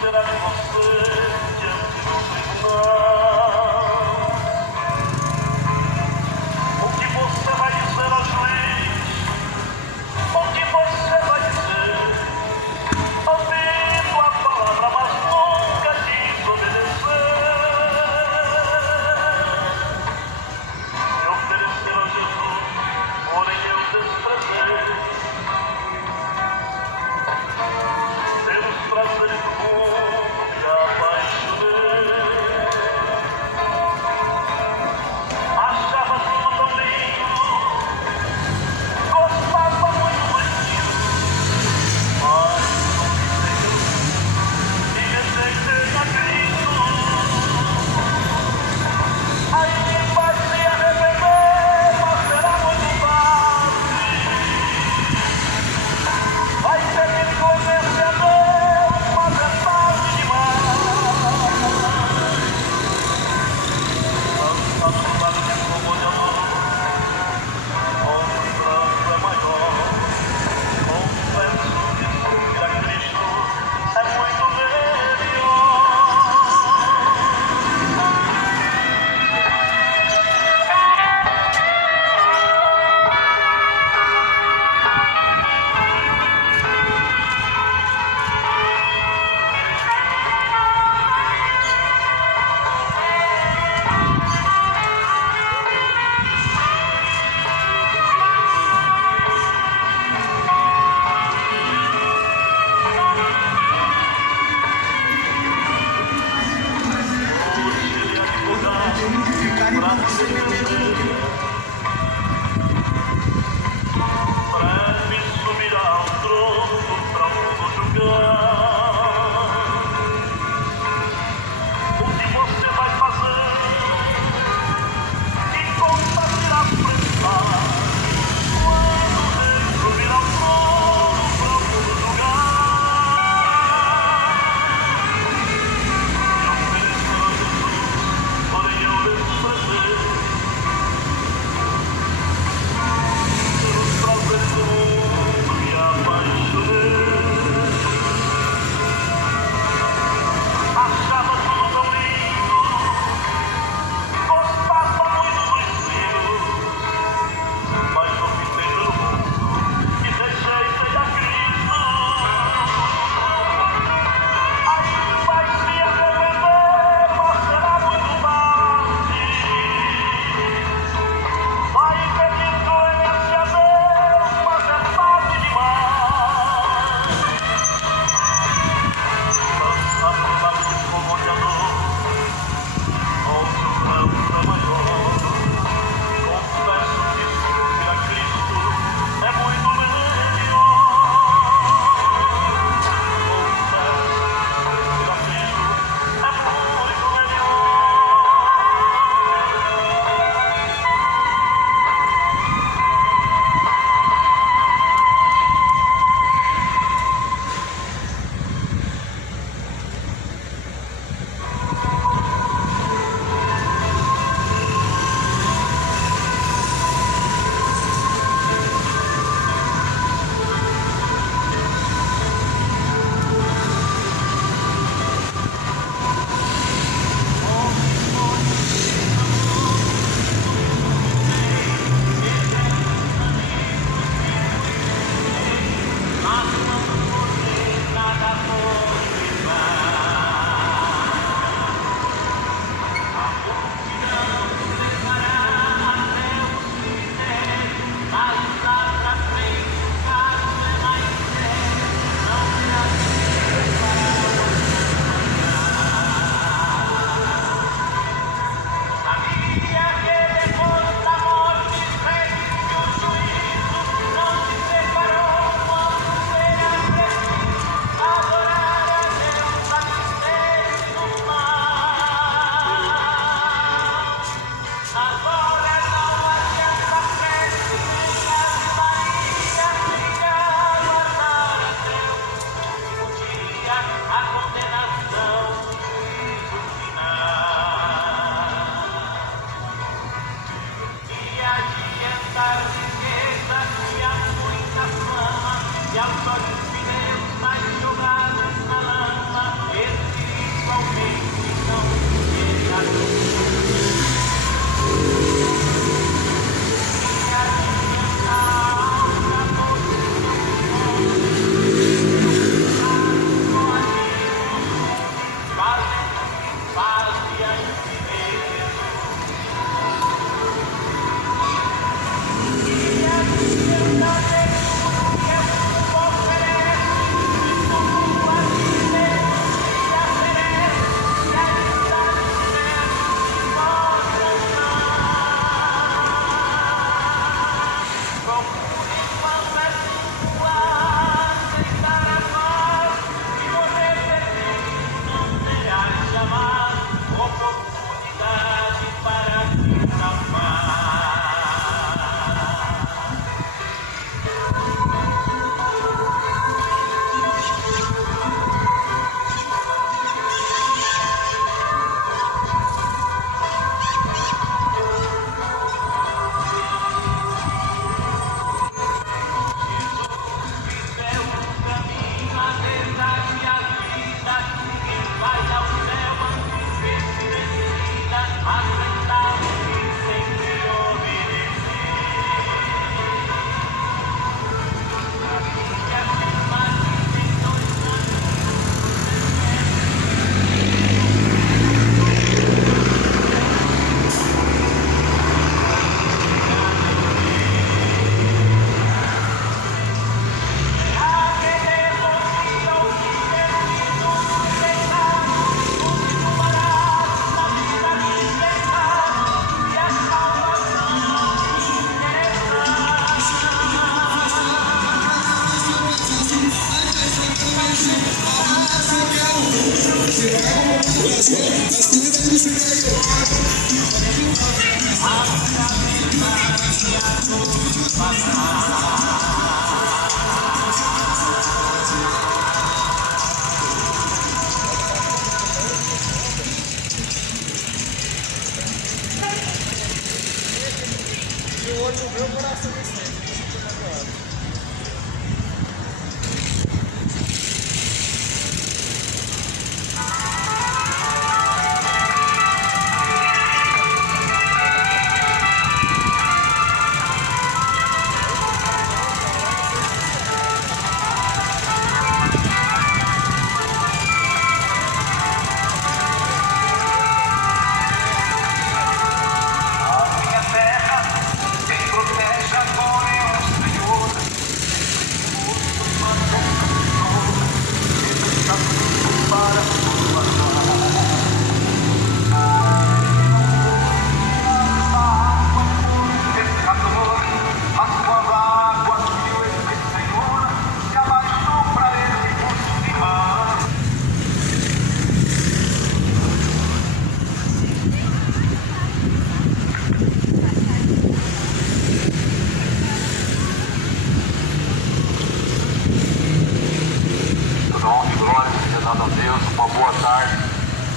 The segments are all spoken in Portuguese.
será de você diante do tribunal? O que você vai dizer ao juiz? O que você vai dizer? Ouvindo a palavra, mas nunca quis obedecer. Me ofereceram a Jesus, porém eu desprezei. Pelos prazeres do mundo me apaixonei.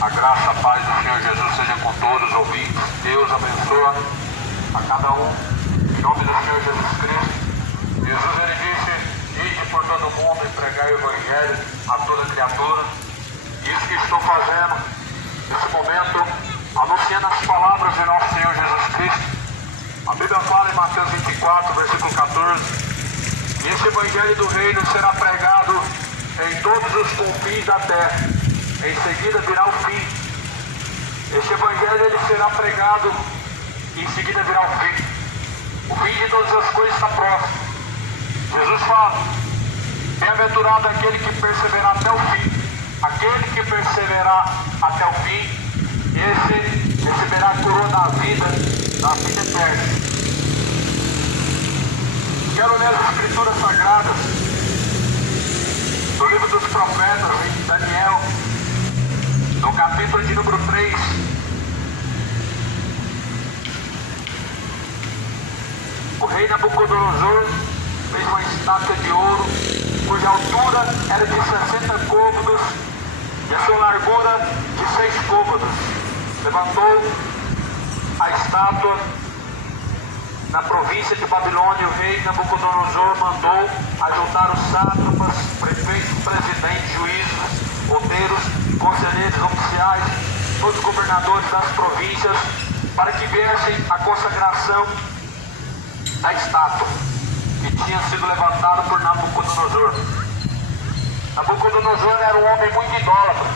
A graça, a paz do Senhor Jesus seja com todos os ouvintes. Deus abençoa a cada um. Em nome do Senhor Jesus Cristo. Jesus, ele disse: ide por todo mundo e pregai o Evangelho a toda criatura. Isso que estou fazendo nesse momento, anunciando as palavras de nosso Senhor Jesus Cristo. A Bíblia fala em Mateus 24, versículo 14: e esse Evangelho do Reino será pregado em todos os confins da terra. Em seguida virá o fim. Este Evangelho ele será pregado e em seguida virá o fim. O fim de todas as coisas está próximo. Jesus fala: bem-aventurado aquele que perseverar até o fim. Aquele que perseverar até o fim, esse receberá a coroa da vida eterna. Quero ler as Escrituras Sagradas do livro dos profetas, em Daniel, no capítulo de número 3. O rei Nabucodonosor fez uma estátua de ouro, cuja altura era de 60 côvados e a sua largura de 6 côvados. Levantou a estátua na província de Babilônia. O rei Nabucodonosor mandou ajuntar os sátrapas, prefeitos, presidentes, juízes, ordeiros, conselheiros oficiais, todos os governadores das províncias, para que viessem a consagração da estátua que tinha sido levantada por Nabucodonosor. Nabucodonosor era um homem muito idólatra.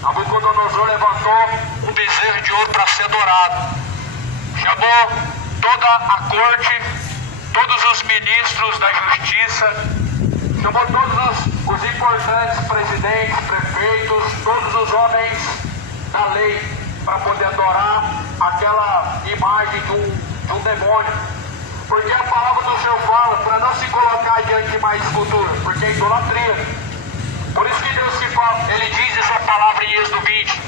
Nabucodonosor levantou um bezerro de ouro para ser adorado. Chamou toda a corte, todos os ministros da justiça, chamou todos os importantes presidentes, prefeitos, todos os homens da lei, para poder adorar aquela imagem de um demônio. Porque a palavra do Senhor fala para não se colocar diante de mais escultura, porque é idolatria. Por isso que Deus se fala, ele diz essa palavra em Êxodo 20,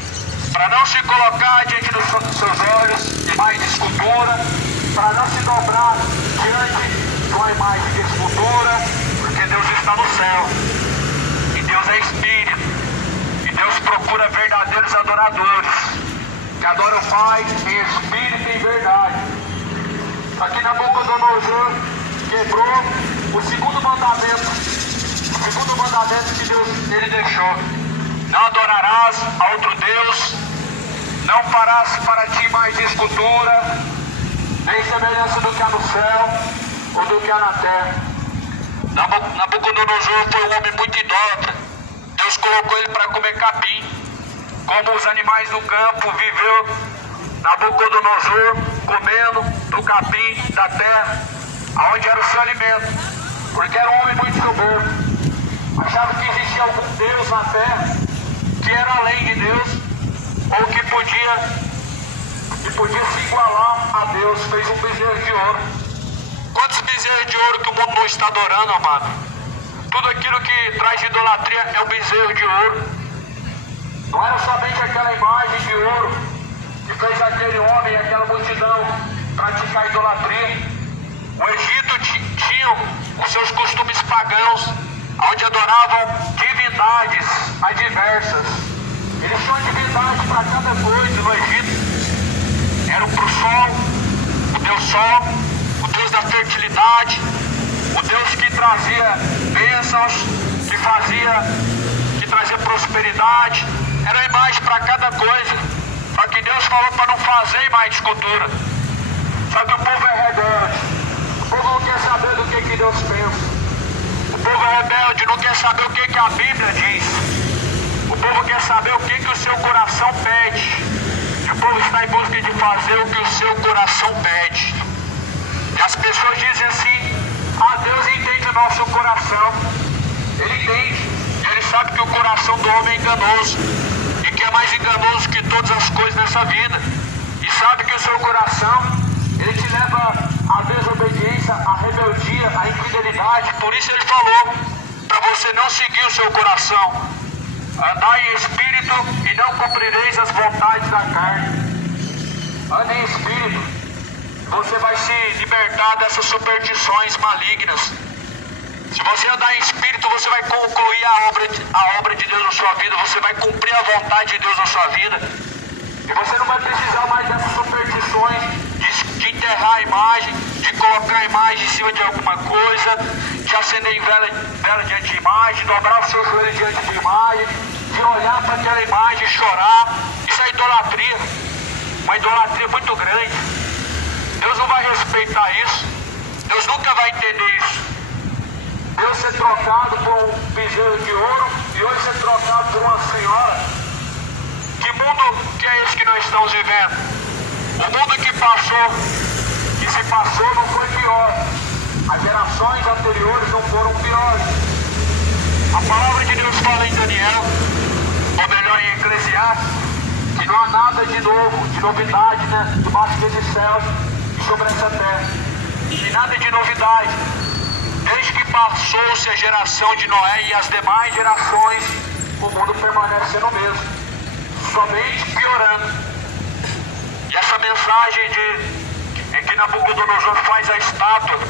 para não se colocar diante dos seus olhos imagem de escultura, para não se dobrar diante de uma imagem de escultura, porque Deus está no céu, e Deus é Espírito, e Deus procura verdadeiros adoradores, que adoram o Pai em Espírito e em verdade. Aqui Nabucodonosor quebrou o segundo mandamento que Deus ele deixou: não adorarás a outro Deus, não farás para ti mais de escultura, nem semelhança do que há no céu ou do que há na terra. Nabucodonosor foi um homem muito idólatra. Deus colocou ele para comer capim, como os animais do campo. Viveu Nabucodonosor comendo do capim da terra, aonde era o seu alimento, porque era um homem muito soberbo. Achava que existia algum Deus na terra que era além de Deus, ou que podia se igualar a Deus. Fez um bezerro de ouro. Quantos bezerros de ouro que o mundo não está adorando, amado? Tudo aquilo que traz idolatria é um bezerro de ouro. Não era somente aquela imagem de ouro que fez aquele homem e aquela multidão praticar idolatria. O Egito tinha os seus costumes pagãos, onde adoravam divindades adversas. Eles tinham divindade para cada coisa no Egito. Era para o sol, o Deus da fertilidade, o Deus que trazia bênçãos, que trazia prosperidade. Era imagem para cada coisa. Só que Deus falou para não fazer imagem de escultura. Só que o povo é rebelde. O povo não quer saber do que Deus pensa. O povo é rebelde, não quer saber o que a Bíblia diz. O povo quer saber o que o seu coração pede. E o povo está em busca de fazer o que o seu coração pede. E as pessoas dizem assim: ah, Deus entende o nosso coração. Ele entende. Ele sabe que o coração do homem é enganoso. E que é mais enganoso que todas as coisas nessa vida. E sabe que o seu coração, ele te leva à desobediência, à rebeldia, à infidelidade. Por isso ele falou para você não seguir o seu coração. Andai em espírito e não cumprireis as vontades da carne. Ande em espírito. Você vai se libertar dessas superstições malignas. Se você andar em espírito, você vai concluir a obra de Deus na sua vida. Você vai cumprir a vontade de Deus na sua vida. E você não vai precisar mais dessas superstições de enterrar a imagem, de colocar a imagem em cima de alguma coisa, de acender em vela diante de imagem, de dobrar o seu joelho diante de imagem, de olhar para aquela imagem e chorar. Isso é idolatria. Uma idolatria muito grande. Deus não vai respeitar isso. Deus nunca vai entender isso. Deus ser trocado por um bezerro de ouro e hoje ser trocado por uma senhora. Que mundo que é esse que nós estamos vivendo? O mundo que se passou não foi pior. As gerações anteriores não foram piores. A palavra de Deus fala em Daniel, ou melhor em Eclesiastes, que não há nada de novo, de novidade, né, debaixo desses céus e sobre essa terra. Tem nada de novidade. Desde que passou-se a geração de Noé e as demais gerações, o mundo permanece sendo o mesmo, somente piorando. E essa mensagem em que Nabucodonosor faz a estátua,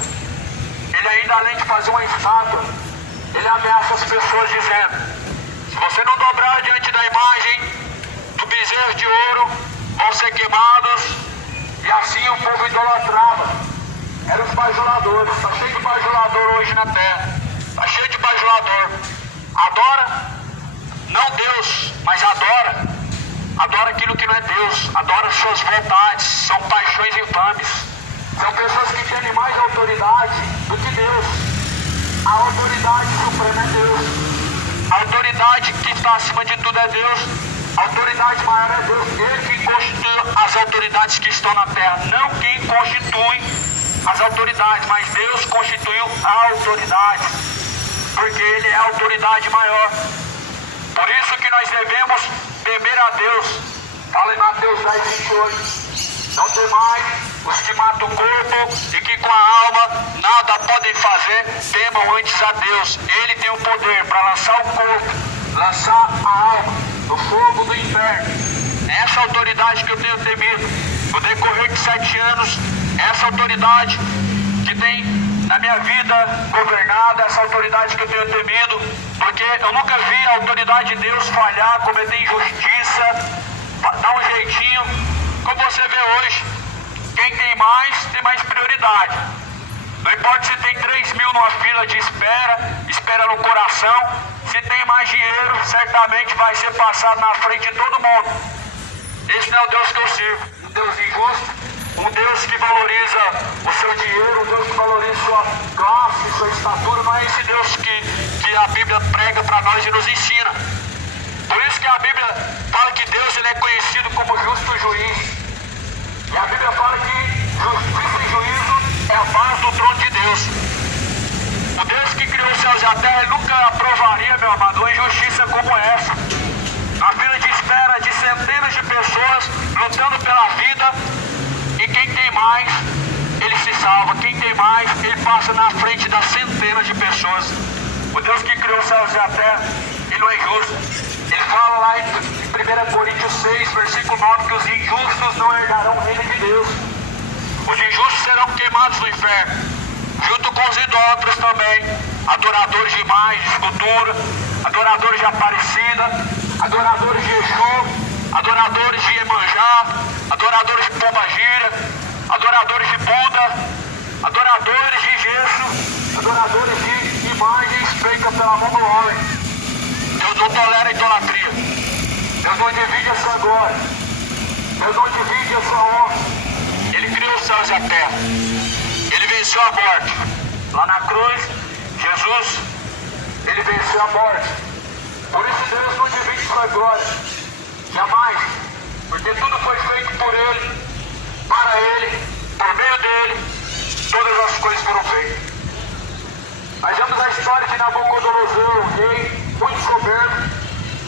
ele ainda, além de fazer uma estátua, ele ameaça as pessoas dizendo: se você não dobrar diante da imagem do bezerro de ouro, vão ser queimados. E assim o povo idolatrava. Eram os bajuladores. Está cheio de bajulador hoje na terra. Está cheio de bajulador. Adora, não Deus, mas adora. Adora aquilo que não é Deus. Adora suas vontades. São paixões infames. São pessoas que têm mais autoridade do que Deus. A autoridade suprema é Deus. A autoridade que está acima de tudo é Deus. A autoridade maior é Deus. Ele que constitui as autoridades que estão na terra. Não quem constitui as autoridades, mas Deus constituiu a autoridade, porque Ele é a autoridade maior. Por isso que nós devemos temer a Deus. Fala em Mateus 10:28. Não temais os que matam o corpo e que com a alma nada podem fazer, temam antes a Deus. Ele tem o poder para lançar o corpo, lançar a alma no fogo do inferno. Essa autoridade que eu tenho temido. No decorrer de 7 anos, essa autoridade que tem na minha vida governada, essa autoridade que eu tenho temido, porque eu nunca vi a autoridade de Deus falhar, cometer injustiça, dar um jeitinho. Como você vê hoje, quem tem mais prioridade. Não importa se tem 3.000 numa fila de espera no coração, se tem mais dinheiro, certamente vai ser passado na frente de todo mundo. Esse não é o Deus que eu sirvo. Um Deus injusto, um Deus que valoriza o seu dinheiro, um Deus que valoriza sua classe, sua estatura. Não é esse Deus que a Bíblia prega para nós e nos ensina. Por isso que a Bíblia fala que Deus ele é conhecido como justo juiz. E a Bíblia fala que justiça e juízo é a base do trono de Deus. O Deus que criou os céus e a terra, ele nunca aprovaria, meu amado, uma injustiça como essa. Na fila de espera de centenas de pessoas lutando pela vida, e quem tem mais, ele se salva. Quem tem mais, ele passa na frente das centenas de pessoas. O Deus que criou os céus e a terra, ele não é injusto. Ele fala lá em 1 Coríntios 6, versículo 9, que os injustos não herdarão o reino de Deus. Os injustos serão queimados no inferno, junto com os idólatras também, adoradores de imagem, de escultura, adoradores de Aparecida, adoradores de Exu, adoradores de Iemanjá, adoradores de Pombagira, adoradores de Buda, adoradores de gesso, adoradores de imagens feitas pela mão do homem. Deus não tolera a idolatria. Deus não divide a sua glória. Deus não divide a sua honra. Ele criou os céus e a terra. Ele venceu a morte. Lá na cruz, Jesus, ele venceu a morte. Por isso Deus não divide sua glória. Jamais. Porque tudo foi feito por Ele, para Ele, por meio dEle. Todas as coisas foram feitas. Nós vemos a história de Nabucodonosor, um rei muito soberbo,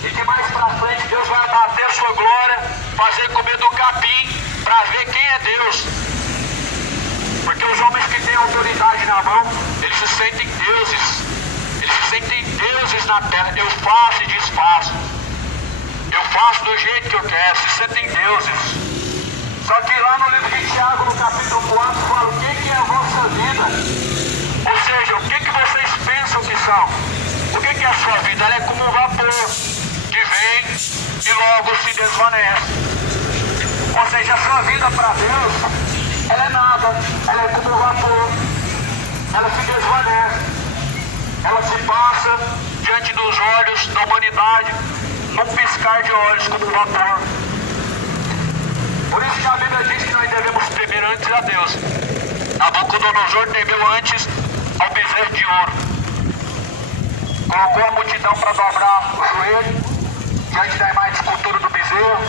e que mais para frente Deus vai abater a sua glória, fazer comer do capim, para ver quem é Deus. Porque os homens que têm autoridade na mão, eles se sentem deuses. Eles se sentem deuses na terra. Eu faço e desfaço. Eu faço do jeito que eu quero. Se sentem deuses. Só que lá no livro de Tiago, no capítulo 4, fala o que é a vossa vida. Ou seja, o que vocês pensam que são. O que é a sua vida? Ela é como um vapor que vem e logo se desvanece. Ou seja, a sua vida para Deus, ela é nada. Ela é como um vapor. Ela se desvanece. Ela se passa diante dos olhos da humanidade num piscar de olhos como um vapor. Por isso que a Bíblia diz que nós devemos temer antes a Deus. Nabucodonosor temeu antes ao bezerro de ouro. Colocou a multidão para dobrar o joelho diante da imagem de escultura do bezerro.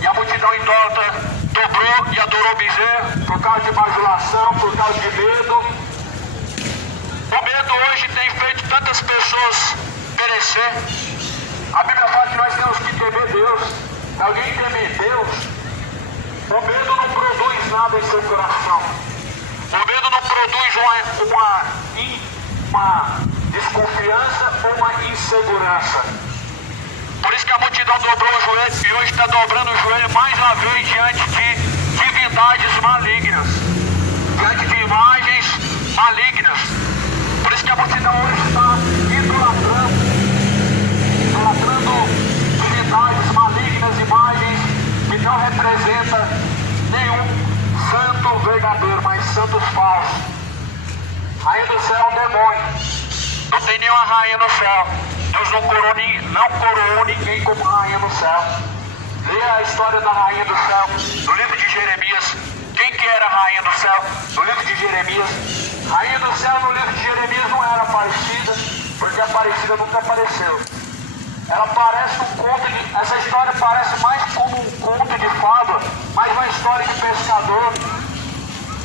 E a multidão idólatra dobrou e adorou o bezerro por causa de bajulação, por causa de medo. O medo hoje tem feito tantas pessoas perecer. A Bíblia fala que nós temos que temer Deus. Se alguém temer Deus, o medo não produz nada em seu coração. O medo não produz uma desconfiança ou uma insegurança. Por isso que a multidão dobrou o joelho e hoje está dobrando o joelho mais uma vez diante de divindades malignas, diante de imagens malignas. Por isso que a multidão hoje está idolatrando divindades malignas, imagens que não representam nenhum santo verdadeiro, mas santos falsos. Rainha do céu é um demônio. Não tem nenhuma rainha no céu. Deus não coroou ninguém como rainha no céu. Leia a história da rainha do céu no livro de Jeremias. Quem que era a rainha do céu? No livro de Jeremias. Rainha do céu no livro de Jeremias não era Aparecida, porque Aparecida nunca apareceu. Ela parece um conto de... Essa história parece mais como um conto de fábula, mais uma história de pescador,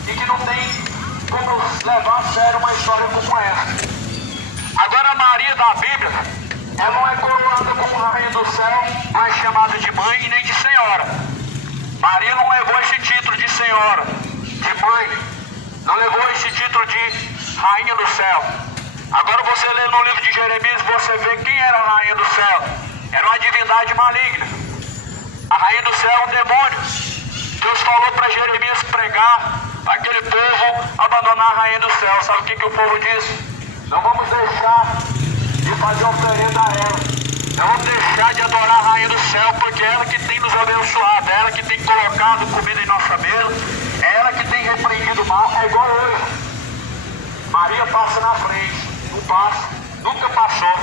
e que não tem como levar a sério uma história como essa. Agora a Maria da Bíblia, ela não é coroada como rainha do céu, não é chamada de mãe e nem de senhora. Maria não levou esse título de senhora, de mãe, não levou esse título de rainha do céu. Agora você lê no livro de Jeremias, você vê quem era a rainha do céu. Era uma divindade maligna. A rainha do céu é um demônio. Deus falou para Jeremias pregar para aquele povo abandonar a rainha do céu. Sabe o que o povo disse? Não vamos deixar de fazer oferenda a ela. Não vamos deixar de adorar a rainha do céu, porque é ela que tem nos abençoado, é ela que tem colocado comida em nossa mesa, é ela que tem repreendido o mal. É igual hoje. Maria passa na frente. Não passa, nunca passou.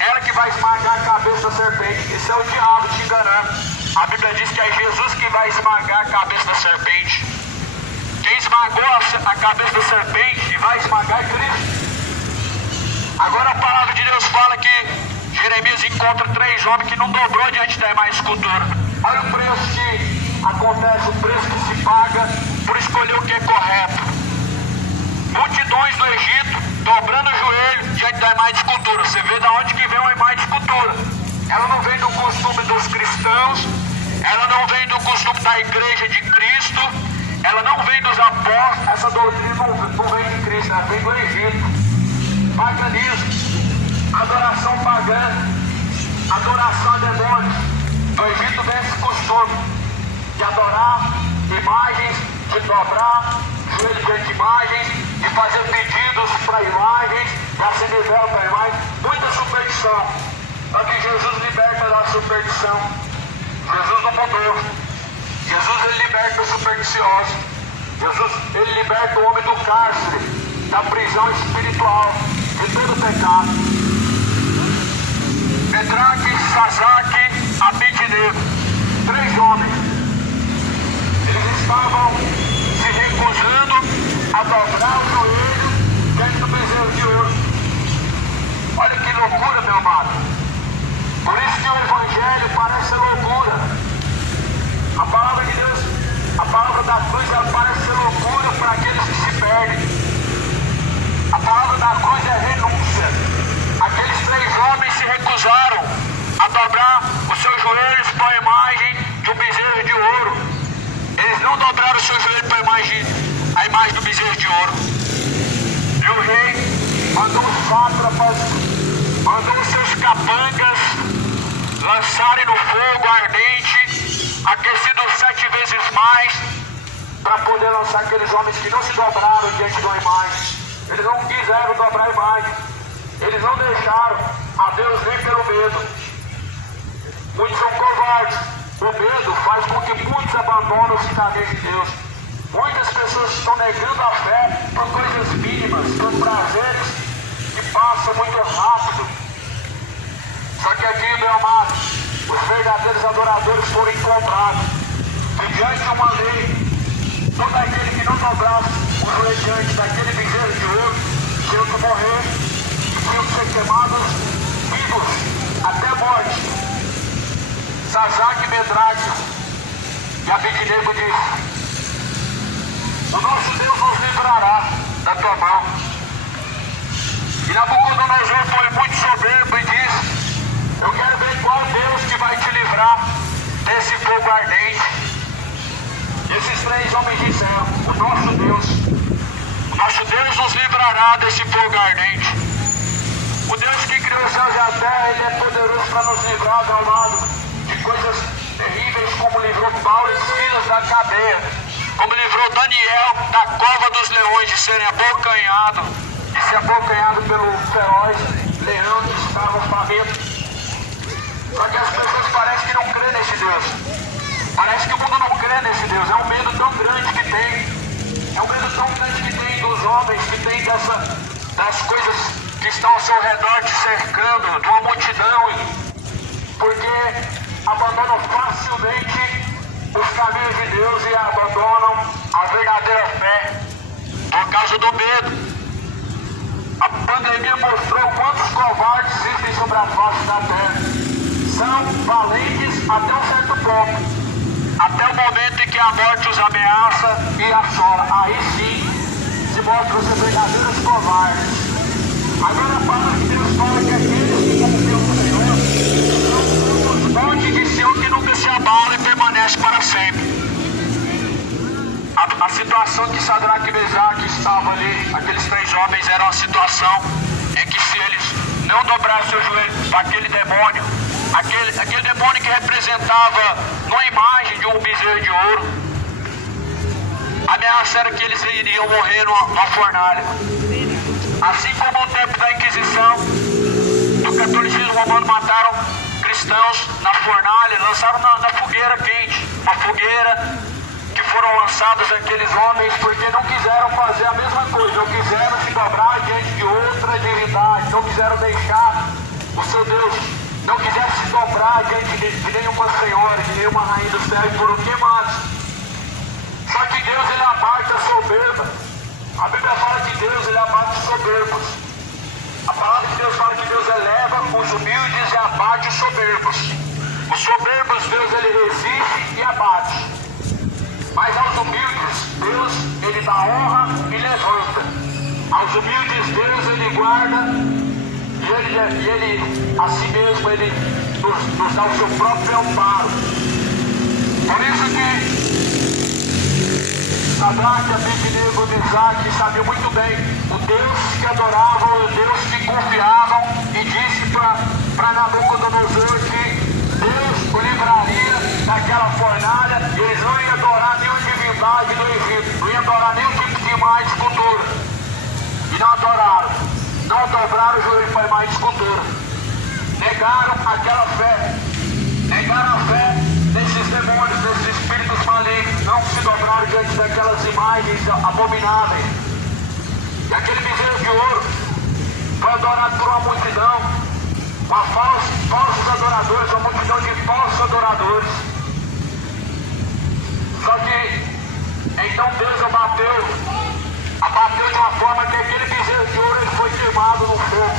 Ela que vai esmagar a cabeça da serpente. Esse é o diabo te enganando. A Bíblia diz que é Jesus que vai esmagar a cabeça da serpente. Quem esmagou a cabeça da serpente e vai esmagar é Cristo. Agora a palavra de Deus fala que Jeremias encontra 3 homens que não dobrou diante da imagem escultura. Olha o preço que acontece, o preço que se paga por escolher o que é correto. Multidões do Egito dobrando o joelho diante da imagem de escultura. Você vê de onde que vem uma imagem de escultura. Ela não vem do costume dos cristãos, ela não vem do costume da igreja de Cristo, ela não vem dos apóstolos. Essa doutrina não vem de Cristo, ela vem do Egito. Paganismo, adoração pagã, adoração adoração a demônios. No Egito vem esse costume de adorar imagens, de dobrar joelho diante de imagens, de fazer pedidos para imagens, de acender vela para imagens, muita superstição. Só que Jesus liberta da superstição. Jesus não mudou. Jesus ele liberta o supersticioso. Jesus ele liberta o homem do cárcere, da prisão espiritual, de todo pecado. Medraque, Sasaque, Abednego, 3 homens. Eles estavam se recusando a dobrar o joelho diante do bezerro de ouro. Olha que loucura, meu amado. Por isso que o Evangelho parece loucura. A palavra de Deus, a palavra da cruz, ela parece ser loucura para aqueles que se perdem. A palavra da cruz é renúncia. Aqueles 3 homens se recusaram a dobrar os seus joelhos para a imagem de um bezerro de ouro. Eles não dobraram os seus joelhos para a imagem do bezerro de ouro. E o rei mandou os sátrapas, mandou os seus capangas lançarem no fogo ardente, aquecido 7 vezes mais, para poder lançar aqueles homens que não se dobraram diante de uma imagem. Eles não quiseram dobrar a imagem. Eles não deixaram a Deus vir pelo medo. Muitos são covardes. O medo faz com que muitos abandonem os caminhos de Deus. Muitas pessoas estão negando a fé por coisas mínimas, por prazeres que passam muito rápido. Só que aqui, meu amado, os verdadeiros adoradores foram encontrados. E diante de uma lei, todo aquele que não dobrasse o joelho diante daquele bezerro de ouro, tinham que morrer, tinham que ser queimados vivos até a morte. Sasaque, Medraque e Abednego disse: o nosso Deus nos livrará da tua mão. E Nabucodonosor foi muito soberbo e disse: eu quero ver qual Deus que vai te livrar desse fogo ardente. E esses 3 homens disseram: o nosso Deus nos livrará desse fogo ardente. O Deus que criou os céus e a terra, ele é poderoso para nos livrar, meu amado, de coisas terríveis, como livrou Paulo e Silas da cadeia, como livrou Daniel da cova dos leões de serem abocanhados, de ser abocanhado pelo feroz leão que estava faminto. Só que as pessoas parecem que não crêem nesse Deus. Parece que o mundo não crê nesse Deus. É um medo tão grande que tem. É um medo tão grande que tem dos homens, que tem das coisas que estão ao seu redor te cercando, de uma multidão. Porque abandonam facilmente os caminhos de Deus e abandonam a verdadeira fé por causa do medo. A pandemia mostrou quantos covardes existem sobre a face da terra. São valentes até um certo ponto, até o momento em que a morte os ameaça e assola. Aí sim se mostram ser verdadeiros covardes. Agora a palavra de Deus fala que aqueles que confiam no Senhor são os montes de Sião que nunca se abalam e permanecem para sempre. A situação que Sadraque e Mesaque estavam ali, aqueles 3 homens, era uma situação em que se eles não dobrassem o joelho para aquele demônio, aquele demônio que representava uma imagem de um bezerro de ouro, a ameaça era que eles iriam morrer numa fornalha. Assim como no tempo da Inquisição, do catolicismo romano, mataram cristãos na fornalha, lançaram na fogueira quente, uma fogueira que foram lançados aqueles homens porque não quiseram fazer a mesma coisa, não quiseram se dobrar diante de outra divindade, não quiseram deixar o seu Deus, não quiseram se dobrar diante de nenhuma senhora, de nenhuma rainha do céu, e foram queimados. Só que Deus, ele abate a soberba. A Bíblia fala que Deus, ele abate os soberbos. A palavra de Deus fala que Deus eleva os humildes e abate os soberbos. Os soberbos, Deus, ele resiste e abate. Mas aos humildes, Deus, ele dá honra e levanta. Aos humildes, Deus, ele guarda e ele assim mesmo, ele nos dá o seu próprio amparo. Por isso que Sadraque, Abednego, Mesaque sabiam muito bem o Deus que adoravam, o Deus que confiavam, e disse para Nabucodonosor que divindade do Egito. Não ia adorar nenhum tipo de imagem de escultura. E não adoraram. Não dobraram o joelho para a imagem de escultura. Negaram aquela fé. Negaram a fé desses demônios, desses espíritos malignos. Não se dobraram diante daquelas imagens abomináveis. E aquele bezerro de ouro foi adorado por uma multidão, falsos adoradores, uma multidão de falsos adoradores. Só que então Deus abateu de uma forma que aquele bezerro de ouro ele foi queimado no fogo.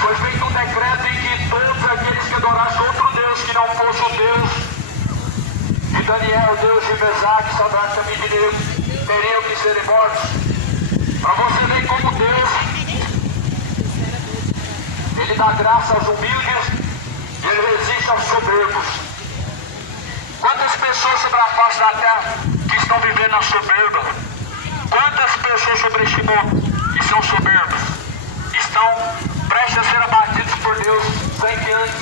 Foi feito um decreto em que todos aqueles que adorassem outro Deus que não fosse o Deus de Daniel, Deus de Mesaque, Sadraque, Abednego, teriam que ser mortos. Para você ver como Deus, Ele dá graça aos humildes e Ele resiste aos soberbos. Quantas pessoas sobre a face da terra que estão vivendo na soberba? Quantas pessoas sobre este mundo que são soberbos estão prestes a ser abatidos por Deus sem que antes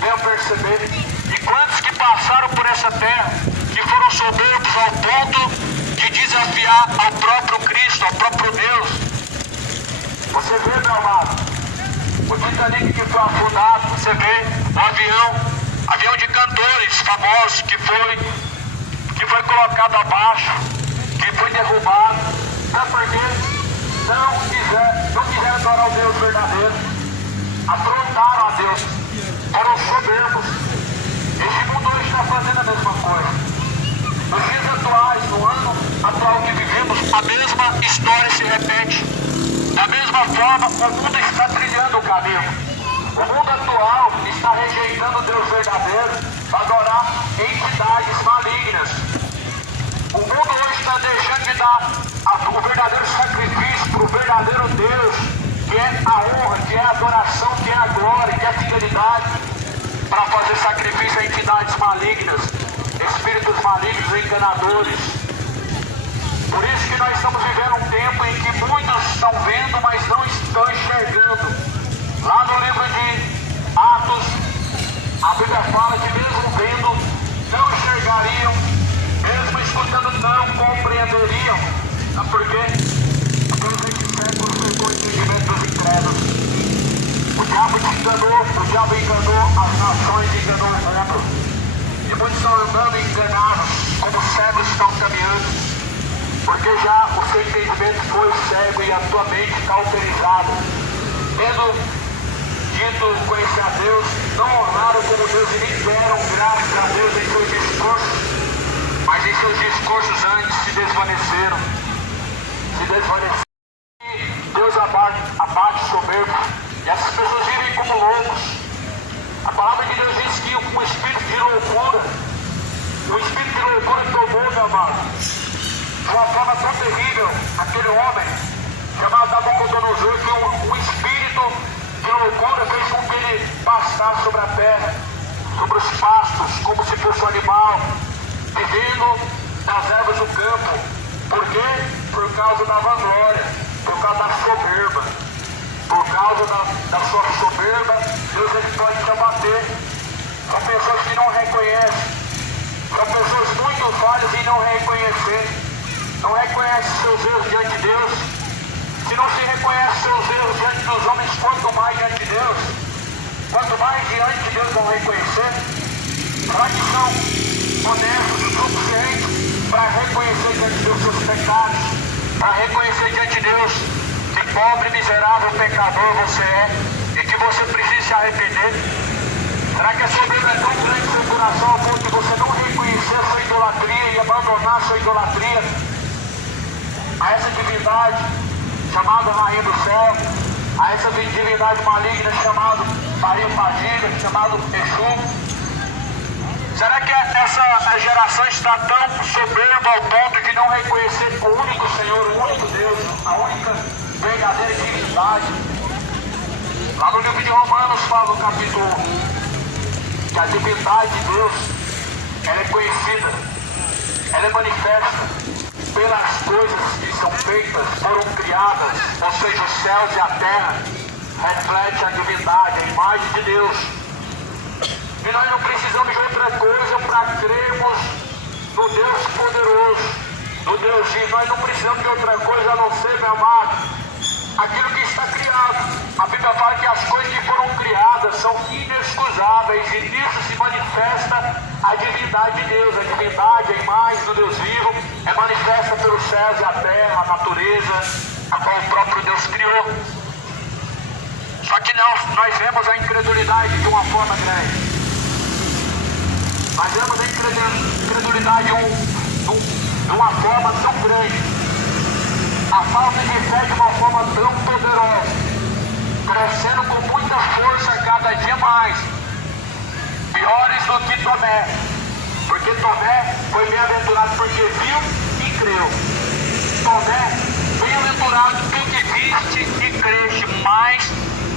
venham perceber? E quantos que passaram por essa terra que foram soberbos ao ponto de desafiar ao próprio Cristo, ao próprio Deus? Você vê, meu amado, o Titanic que foi afundado, você vê o avião de cantores famosos que foi colocado abaixo, que foi derrubado. Sabe por quê? Não quiseram adorar o Deus verdadeiro, afrontaram a Deus, foram soberbos. Esse mundo hoje está fazendo a mesma coisa. Nos dias atuais, no ano atual que vivemos, a mesma história se repete. Da mesma forma, o mundo está trilhando o caminho. O mundo atual está rejeitando o Deus verdadeiro para adorar entidades malignas. O mundo hoje está deixando de dar o verdadeiro sacrifício para o verdadeiro Deus, que é a honra, que é a adoração, que é a glória, que é a fidelidade, para fazer sacrifício a entidades malignas, espíritos malignos e enganadores. Por isso que nós estamos vivendo um tempo em que muitos estão vendo, mas não estão enxergando. Lá no livro de Atos, a Bíblia fala que mesmo vendo, não enxergariam, mesmo escutando, não compreenderiam. Sabe por quê? Deus é que séculos pegou o entendimento dos incrédulos. O diabo enganou as nações, enganou o mundo. E muitos estão andando enganados, como cegos estão caminhando. Porque já o seu entendimento foi cego e a tua mente cauterizada. Tendo dito conhecer a Deus, não honraram como Deus e nem deram graças a Deus em seus discursos, mas em seus discursos antes se desvaneceram. E Deus abate soberbo. E essas pessoas vivem como loucos. A palavra de Deus diz que um espírito de loucura tomou, meu amado, de uma forma tão terrível, aquele homem chamado Nabucodonosor, que um espírito de loucura fez com que ele passasse sobre a terra, sobre os pastos, como se fosse um animal, vivendo nas ervas do campo. Por quê? Por causa da vanglória, por causa da soberba. Por causa da sua soberba, Deus ele pode te abater. São pessoas que não reconhecem, são pessoas muito falhas em não reconhecer. Não reconhece seus erros diante de Deus. Se não se reconhece seus erros diante dos homens, quanto mais diante de Deus? Quanto mais diante de Deus vão reconhecer? Será que são honestos o suficiente para reconhecer diante de Deus seus pecados? Para reconhecer diante de Deus que pobre, miserável, pecador você é e que você precisa se arrepender? Será que a soberba é tão grande no seu coração ao ponto de você não reconhecer a sua idolatria e abandonar a sua idolatria a essa divindade chamada Rainha do Céu, a essa divindade maligna chamada Maria Padilha, chamada Exu? Será que essa geração está tão soberba ao ponto de não reconhecer o único Senhor, o único Deus, a única verdadeira divindade? Lá no livro de Romanos fala no capítulo 1 que a divindade de Deus ela é conhecida, ela é manifesta pelas coisas que são feitas, foram criadas, ou seja, os céus e a terra reflete a divindade, a imagem de Deus. E nós não precisamos de outra coisa para crermos no Deus poderoso, Deus vivo. Nós não precisamos de outra coisa a não ser, meu amado, aquilo que está criado. A Bíblia fala que as coisas que foram criadas são inexcusáveis e nisso se manifesta a divindade de Deus. A divindade, a imagem do Deus vivo, é manifesta pelos céus e a terra, a natureza, a qual o próprio Deus criou. Só que nós vemos a incredulidade de uma forma grande. Nós vemos a incredulidade de uma forma tão grande. A falta de fé de uma forma tão poderosa, crescendo com muita força cada dia mais, piores do que Tomé, porque Tomé foi bem-aventurado porque viu e creu. Tomé, bem-aventurado tu que viste e creste, mas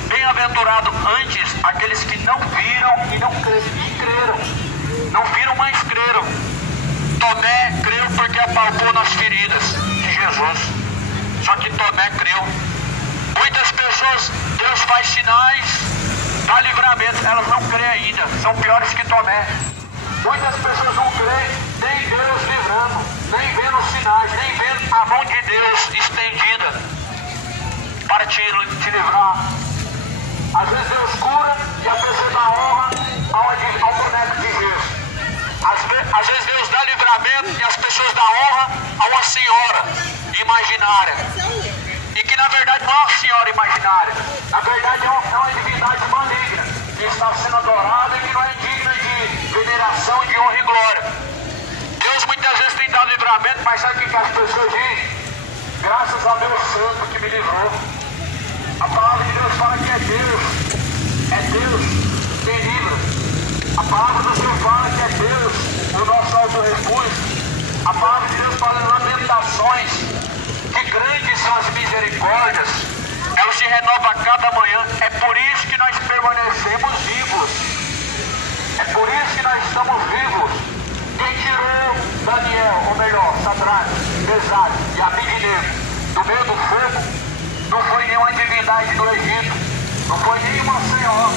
bem-aventurado antes aqueles que não viram e não creram. Não viram, mas creram. Tomé creu porque apalpou nas feridas de Jesus. Só que Tomé creu. Muitas pessoas, Deus faz sinais, dá livramento, elas não creem ainda, são piores que Tomé. Muitas pessoas não creem, nem Deus livrando, nem vendo os sinais, nem vendo a mão de Deus estendida para te livrar. Às vezes Deus cura e a pessoa dá honra ao boneco de Deus. Às vezes Deus dá livramento e as pessoas dão honra a uma senhora imaginária. E que na verdade não é uma senhora imaginária. Na verdade é uma divindade maligna que está sendo adorada e que não é digna de veneração, de honra e glória. Deus muitas vezes tem dado livramento, mas sabe o que as pessoas dizem? Graças ao meu santo que me livrou. A palavra de Deus fala que é Deus quem livra. A palavra do Senhor fala que é Deus o nosso alto refúgio. A palavra de Deus fala em Lamentações que grandes são as misericórdias, elas se renovam a cada manhã. É por isso que nós permanecemos vivos. É por isso que nós estamos vivos. Quem tirou Daniel, ou melhor, Sadraque, Mesaque e Abednego do meio do fogo não foi nenhuma divindade do Egito, não foi nenhuma senhora,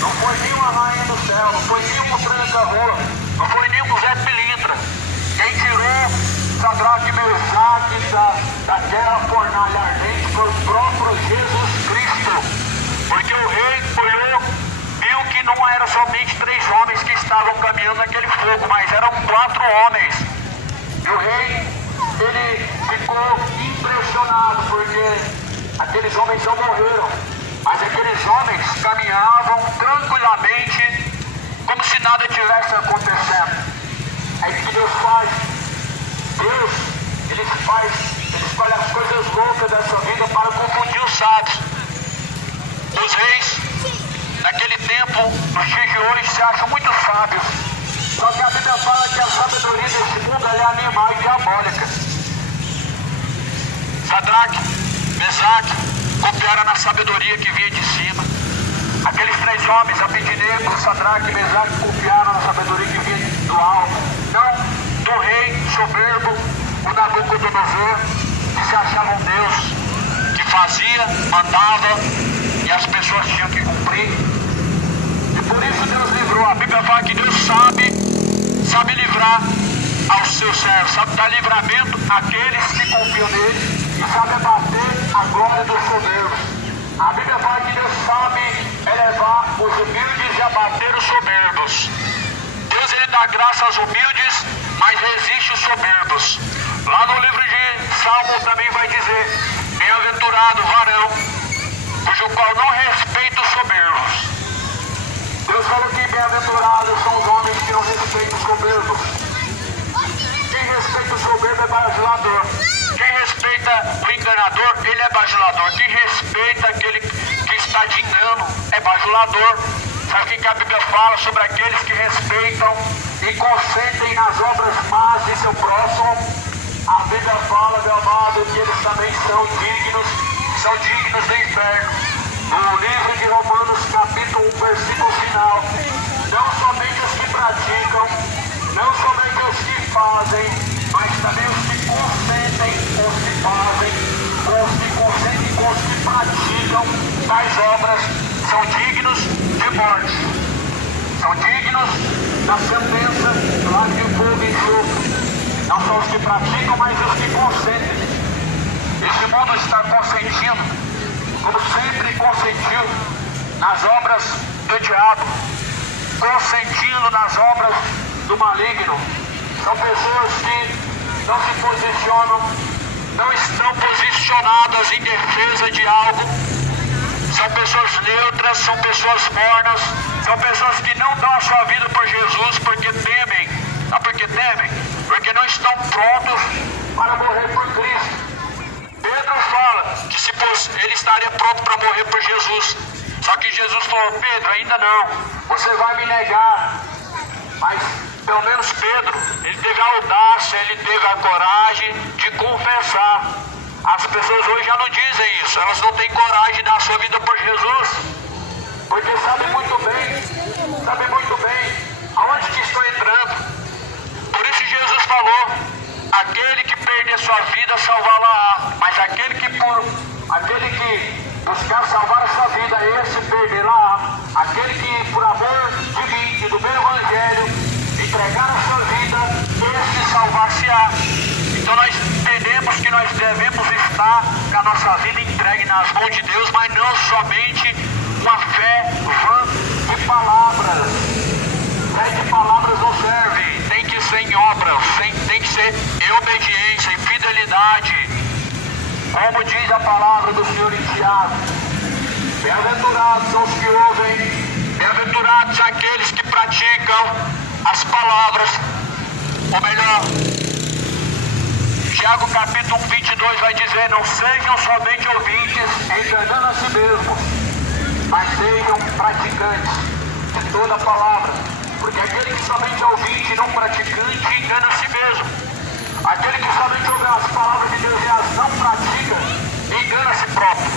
não foi nenhuma rainha do céu, não foi nenhum tranca-rua, não foi nenhum Zé Pilintra. Quem tirou Sadraque e Mesaque daquela fornalha ardente foi o próprio Jesus Cristo. Porque o rei olhou, viu que não eram somente 3 homens que estavam caminhando naquele fogo, mas eram 4 homens. E o rei, ele ficou impressionado porque aqueles homens não morreram. Mas aqueles homens caminhavam tranquilamente, como se nada tivesse acontecendo. É isso que Deus faz. Deus, ele escolhe as coisas loucas dessa vida para confundir os sábios. Os reis, naquele tempo, nos dias de hoje, se acham muito sábios. Só que a Bíblia fala que a sabedoria desse mundo é animal e diabólica. Sadraque, Mesaque, confiaram na sabedoria que vinha de cima. Aqueles 3 homens, Abednego, Sadraque e Mesaque, confiaram na sabedoria que vinha do alto. Não do rei soberbo, o Nabucodonosor, que se achava um Deus, que fazia, mandava, e as pessoas tinham que cumprir. E por isso Deus livrou. A Bíblia fala que Deus sabe livrar aos seus servos, sabe dar livramento àqueles que confiam nele e sabe abater a glória dos soberbos. A Bíblia fala que Deus sabe elevar os humildes e abater os soberbos. Deus, ele dá graça aos humildes, mas resiste os soberbos. Lá no livro de Salmo também vai dizer: bem-aventurado o varão, cujo qual não respeita os soberbos. Deus falou que bem-aventurados são os homens que não respeitam os soberbos. Quem respeita o soberbo é bajulador. Quem respeita o enganador, ele é bajulador. Quem respeita aquele que está de engano é bajulador. Sabe o que a Bíblia fala sobre aqueles que respeitam e consentem nas obras más de seu próximo? A Bíblia fala, meu amado, que eles também são dignos do inferno. No livro de Romanos, capítulo 1, versículo final, não somente os que praticam, não somente os que fazem, mas também os que consentem, os que fazem, os que consentem e os que praticam tais obras são dignos de morte, são dignos da sentença lá de fogo e enxofre. Não são os que praticam, mas os que consentem. Esse mundo está consentindo, como sempre consentiu, nas obras do diabo, consentindo nas obras do maligno. São pessoas que não se posicionam, não estão posicionadas em defesa de algo. São pessoas neutras, são pessoas mornas, são pessoas que não dão a sua vida por Jesus porque temem. Não porque temem, porque não estão prontos para morrer por Cristo. Pedro fala que se fosse, ele estaria pronto para morrer por Jesus. Só que Jesus falou: Pedro, ainda não, você vai me negar. Mas pelo menos Pedro, ele teve a audácia, ele teve a coragem de confessar. As pessoas hoje já não dizem isso, elas não têm coragem de dar a sua vida por Jesus, porque sabem muito bem aonde que estão entrando. Por isso Jesus falou: aquele que perder sua vida salvá-la, mas aquele que buscar salvar a sua vida, esse perderá. Aquele que por amor de mim e do meu evangelho entregar a sua vida, esse salvar-se-á. Então nós entendemos que nós devemos estar com a nossa vida entregue nas mãos de Deus, mas não somente uma fé vã de palavras. Fé de palavras não serve, tem que ser em obras, tem que ser em obediência, em fidelidade. Como diz a palavra do Senhor em Tiago: bem-aventurados são os que ouvem, bem-aventurados aqueles que praticam as palavras, ou melhor, Tiago capítulo 22 vai dizer: não sejam somente ouvintes, enganando a si mesmos, mas sejam praticantes de toda a palavra. Porque aquele que somente é ouvinte e não praticante engana a si mesmo. Aquele que somente ouve as palavras de Deus e as não pratica, engana a si próprio.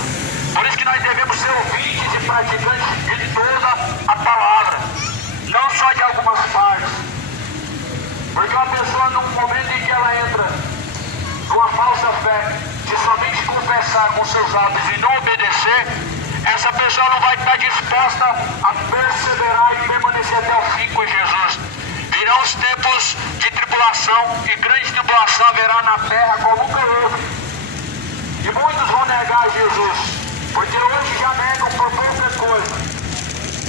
Por isso que nós devemos ser ouvintes e praticantes de toda a palavra, não só de algumas partes. Porque uma pessoa, no momento em que ela entra numa falsa fé, de somente confessar com seus lábios e não obedecer, essa pessoa não vai estar disposta a perseverar e permanecer até o fim com Jesus. Virão os tempos de tribulação, e grande tribulação haverá na terra como nunca houve. E muitos vão negar Jesus, porque hoje já negam por pouca coisa.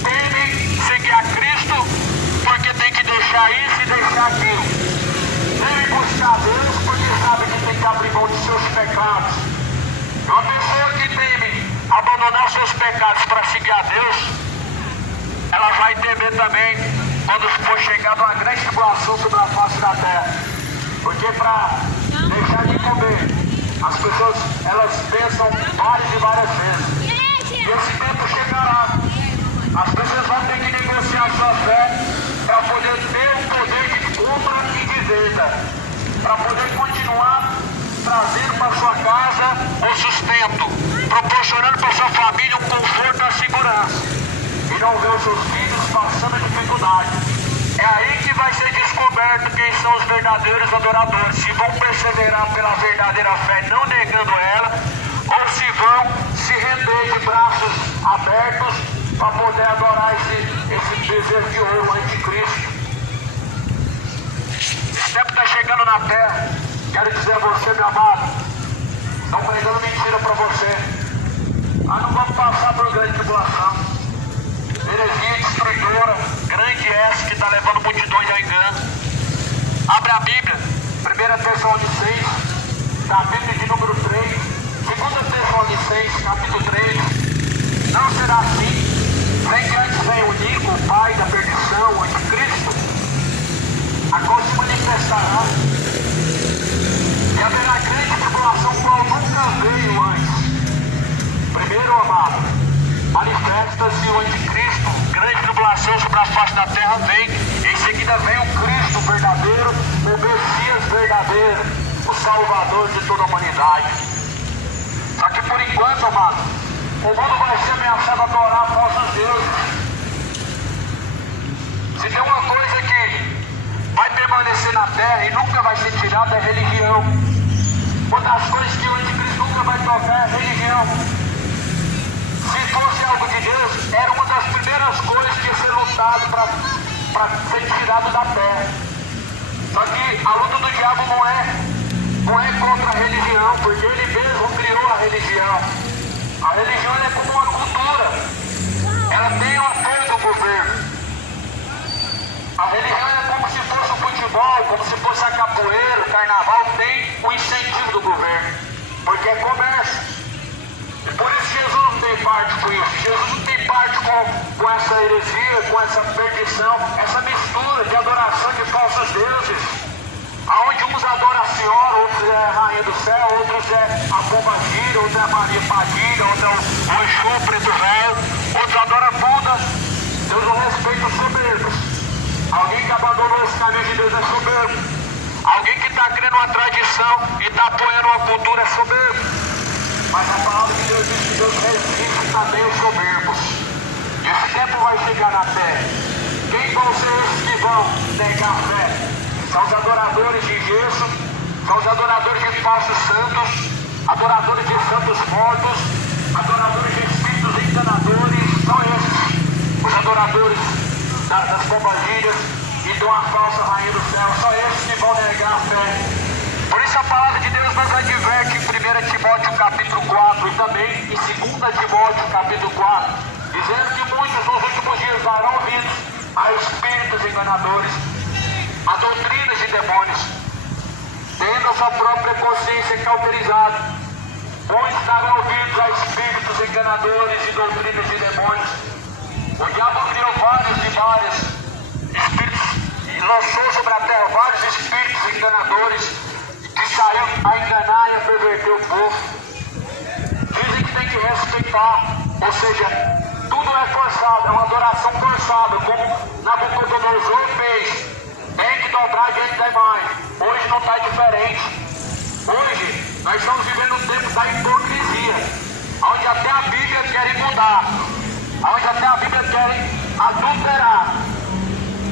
Temem seguir a Cristo, porque tem que deixar isso e deixar aquilo. Temem buscar a Deus, porque sabem que tem que abrir mão de seus pecados. Uma pessoa que teme abandonar seus pecados para seguir a Deus, ela vai temer também quando for chegada uma grande tribulação sobre a face da terra. Porque para deixar de comer, as pessoas elas pensam várias e várias vezes. E esse tempo chegará. As pessoas vão ter que negociar sua fé para poder ter o poder de compra e de venda, para poder continuar trazendo para sua casa o sustento, proporcionando para sua família um conforto e a segurança, e não ver os seus filhos passando dificuldade. É aí que vai ser descoberto quem são os verdadeiros adoradores, se vão perseverar pela verdadeira fé, não negando ela, ou se vão se render de braços abertos para poder adorar esse desejo de ouro, o anticristo. Esse tempo está chegando na terra. Quero dizer a você, meu amado, estão pregando mentira para você. Nós não vamos passar por grande tribulação. Heresia destruidora, grande essa que está levando multidões ao engano. Abre a Bíblia, 1 Tessalonicenses, capítulo de número 3, 2 Tessalonicenses, capítulo 3. Não será assim, sem que antes venha o Nico, o pai da perdição, o anticristo, a qual se manifestará. E haverá grande tribulação qual nunca veio antes. Primeiro, amado, manifesta-se o anticristo, grande tribulação sobre a face da terra vem. Em seguida vem o Cristo verdadeiro, o Messias verdadeiro, o Salvador de toda a humanidade. Só que por enquanto, amado, o mundo vai ser ameaçado a adorar falsos deuses. Se tem uma coisa que vai permanecer na terra e nunca vai ser tirada é religião. Uma das coisas que o anticristo nunca vai tocar é religião. Se fosse algo de Deus, era uma das primeiras coisas que ia ser lutado para ser tirado da terra. Só que a luta do diabo não é contra a religião, porque ele mesmo criou a religião. A religião é como uma cultura. Ela tem o apoio do governo. A religião é como se fosse o futebol, como se fosse a capoeira, o carnaval, tem o incentivo do governo, porque é comércio. E por isso Jesus não tem parte com isso. Jesus não tem parte com essa heresia, com essa perdição, essa mistura de adoração de falsos deuses, aonde uns adoram a Senhora, outros é a Rainha do Céu, outros é a Pomba Gira, outros é a Maria Padilha, outros é o Exu Preto Velho, outros adoram Buda. Deus não respeita os soberbos. Alguém que abandonou esse caminho de Deus é soberbo. Alguém que está criando uma tradição e está apoiando uma cultura é soberbo. Mas a palavra de Deus diz que Deus resiste também os soberbos. Esse tempo vai chegar na terra. Quem vão ser esses que vão negar a fé? São os adoradores de gesso, são os adoradores de falsos santos, adoradores de santos mortos, adoradores de espíritos enganadores. São esses os adoradores das pombagiras e de uma falsa rainha do céu. São esses que vão negar a fé. Por isso a palavra de Deus nos adverte em 1 Timóteo capítulo 4 e também em 2 Timóteo capítulo 4, dizendo que muitos nos últimos dias darão ouvidos a espíritos enganadores, a doutrinas de demônios, tendo a sua própria consciência cauterizada. Muitos darão ouvidos a espíritos enganadores e doutrinas de demônios. O diabo criou vários espíritos e lançou sobre a terra vários espíritos enganadores que saíram a enganar e a perverter o povo. Dizem que tem que respeitar, ou seja, tudo é forçado, é uma adoração forçada, como Nabucodonosor fez. Tem que dobrar diante da imagem. Hoje não está diferente. Hoje nós estamos vivendo um tempo da hipocrisia, onde até a Bíblia quer mudar, onde até a Bíblia quer adulterar.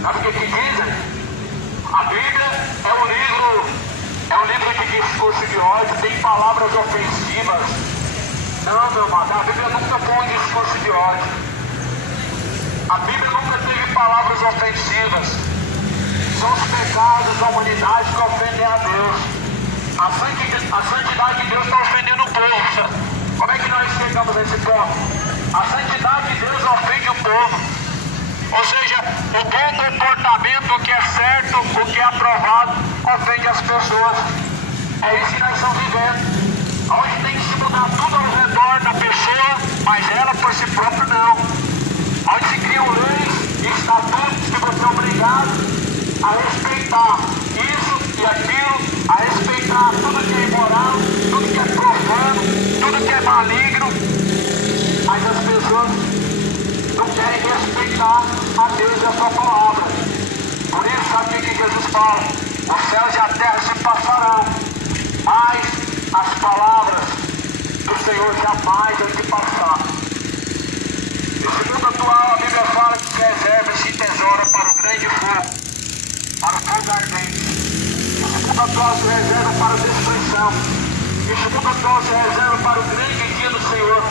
Sabe o que dizem? A Bíblia é um livro de discurso de ódio, tem palavras ofensivas. Não, meu amado, a Bíblia nunca foi um discurso de ódio. A Bíblia nunca teve palavras ofensivas. São os pecados da humanidade que ofendem a Deus. A santidade de Deus está ofendendo o povo. Como é que nós chegamos a esse ponto? A santidade de Deus ofende o povo. Ou seja, o bom comportamento, o que é certo, o que é aprovado, ofende as pessoas. É isso que nós estamos vivendo. Onde tem que se mudar tudo ao redor da pessoa, mas ela por si própria não. Onde se criam leis e estatutos que você é obrigado a respeitar isso e aquilo, a respeitar tudo que é imoral, tudo que é profano, tudo que é maligno. Mas as pessoas não querem respeitar a Deus e a sua palavra. Por isso, sabe o que Jesus fala? Os céus e a terra se passarão, mas as palavras do Senhor jamais vão se passar. Nesse mundo atual, a Bíblia fala que se reserva esse tesouro para o grande fogo, para o fogo ardente. Esse mundo atual se reserva para a destruição. Esse mundo atual se reserva para o grande dia do Senhor,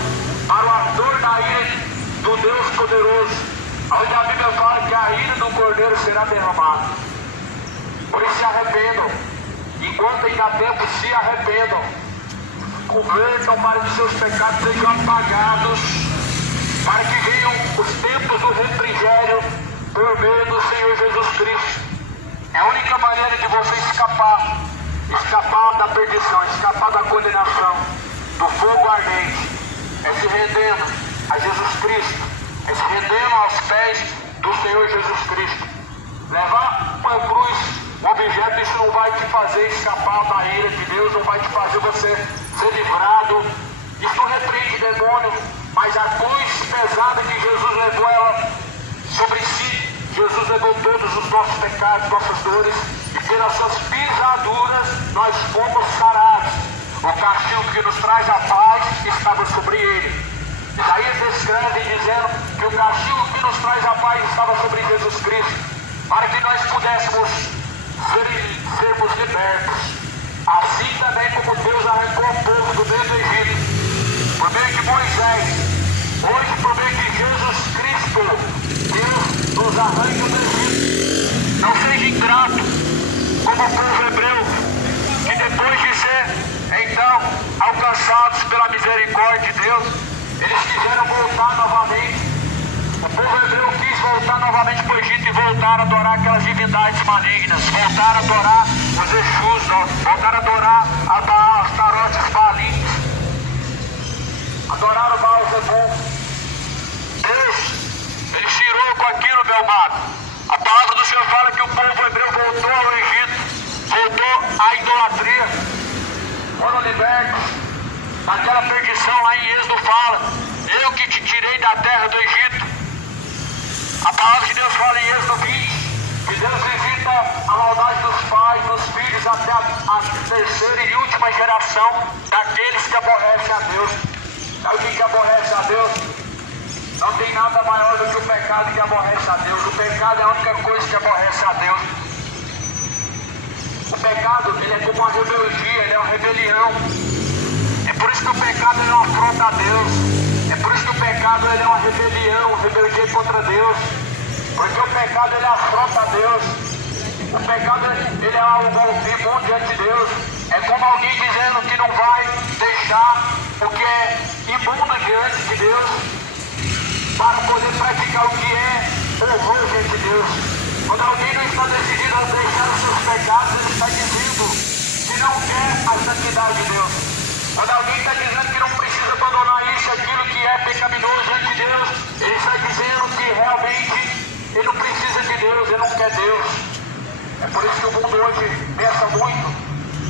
para o ardor da ira do Deus poderoso, onde a Bíblia fala que a ira do Cordeiro será derramada. Por isso se arrependam, enquanto ainda há tempo, se arrependam, convertam para que seus pecados sejam apagados, para que venham os tempos do refrigério por meio do Senhor Jesus Cristo. É a única maneira de você escapar da perdição, escapar da condenação, do fogo ardente, é se rendendo a Jesus Cristo, é se rendendo aos pés do Senhor Jesus Cristo. Levar uma cruz, um objeto, isso não vai te fazer escapar da ira de Deus, não vai te fazer você ser livrado. Isso não repreende demônio, mas a cruz pesada que Jesus levou ela sobre si. Jesus levou todos os nossos pecados, nossas dores, e pelas suas pisaduras nós fomos sarados. O castigo que nos traz a paz estava sobre ele. Isaías escreve dizendo que o castigo que nos traz a paz estava sobre Jesus Cristo, para que nós pudéssemos sermos libertos. Assim também como Deus arrancou o povo do meio do Egito, por meio de Moisés, hoje por meio de Jesus Cristo, Deus nos arranca do Egito. Não seja ingrato com como o povo hebreu, que depois de ser, então, alcançados pela misericórdia de Deus, eles quiseram voltar novamente. O povo hebreu quis voltar novamente para o Egito e voltar a adorar aquelas divindades malignas, voltar a adorar os Exus, voltar a adorar a Baal, as Tarot, os Baalins, adorar o Baal Zebub. Deus, ele se irou com aquilo, meu amado. A palavra do Senhor fala que o povo hebreu voltou ao Egito, voltou à idolatria, foram libertos daquela perdição. Lá em Êxodo fala: eu que te tirei da terra do Egito. A palavra de Deus fala em Êxodo 20 que Deus visita a maldade dos pais, dos filhos, até a terceira e última geração daqueles que aborrecem a Deus. Sabe o que aborrece a Deus? Não tem nada maior do que o pecado que aborrece a Deus. O pecado é a única coisa que aborrece a Deus. O pecado, ele é como uma rebeldia, ele é uma rebelião. É por isso que o pecado é uma afronta a Deus. É por isso que o pecado ele é uma rebelião, rebeldia contra Deus. Porque o pecado ele afronta a Deus. O pecado ele é algo imundo diante de Deus. É como alguém dizendo que não vai deixar o que é imundo diante de Deus para poder praticar o que é horror diante de Deus. Quando alguém não está decidido a deixar os seus pecados, ele está dizendo que não quer a santidade de Deus. Quando alguém está dizendo que não precisa abandonar isso, aquilo que é pecaminoso diante de Deus, ele está dizendo que realmente ele não precisa de Deus, ele não quer Deus. É por isso que o mundo hoje pensa muito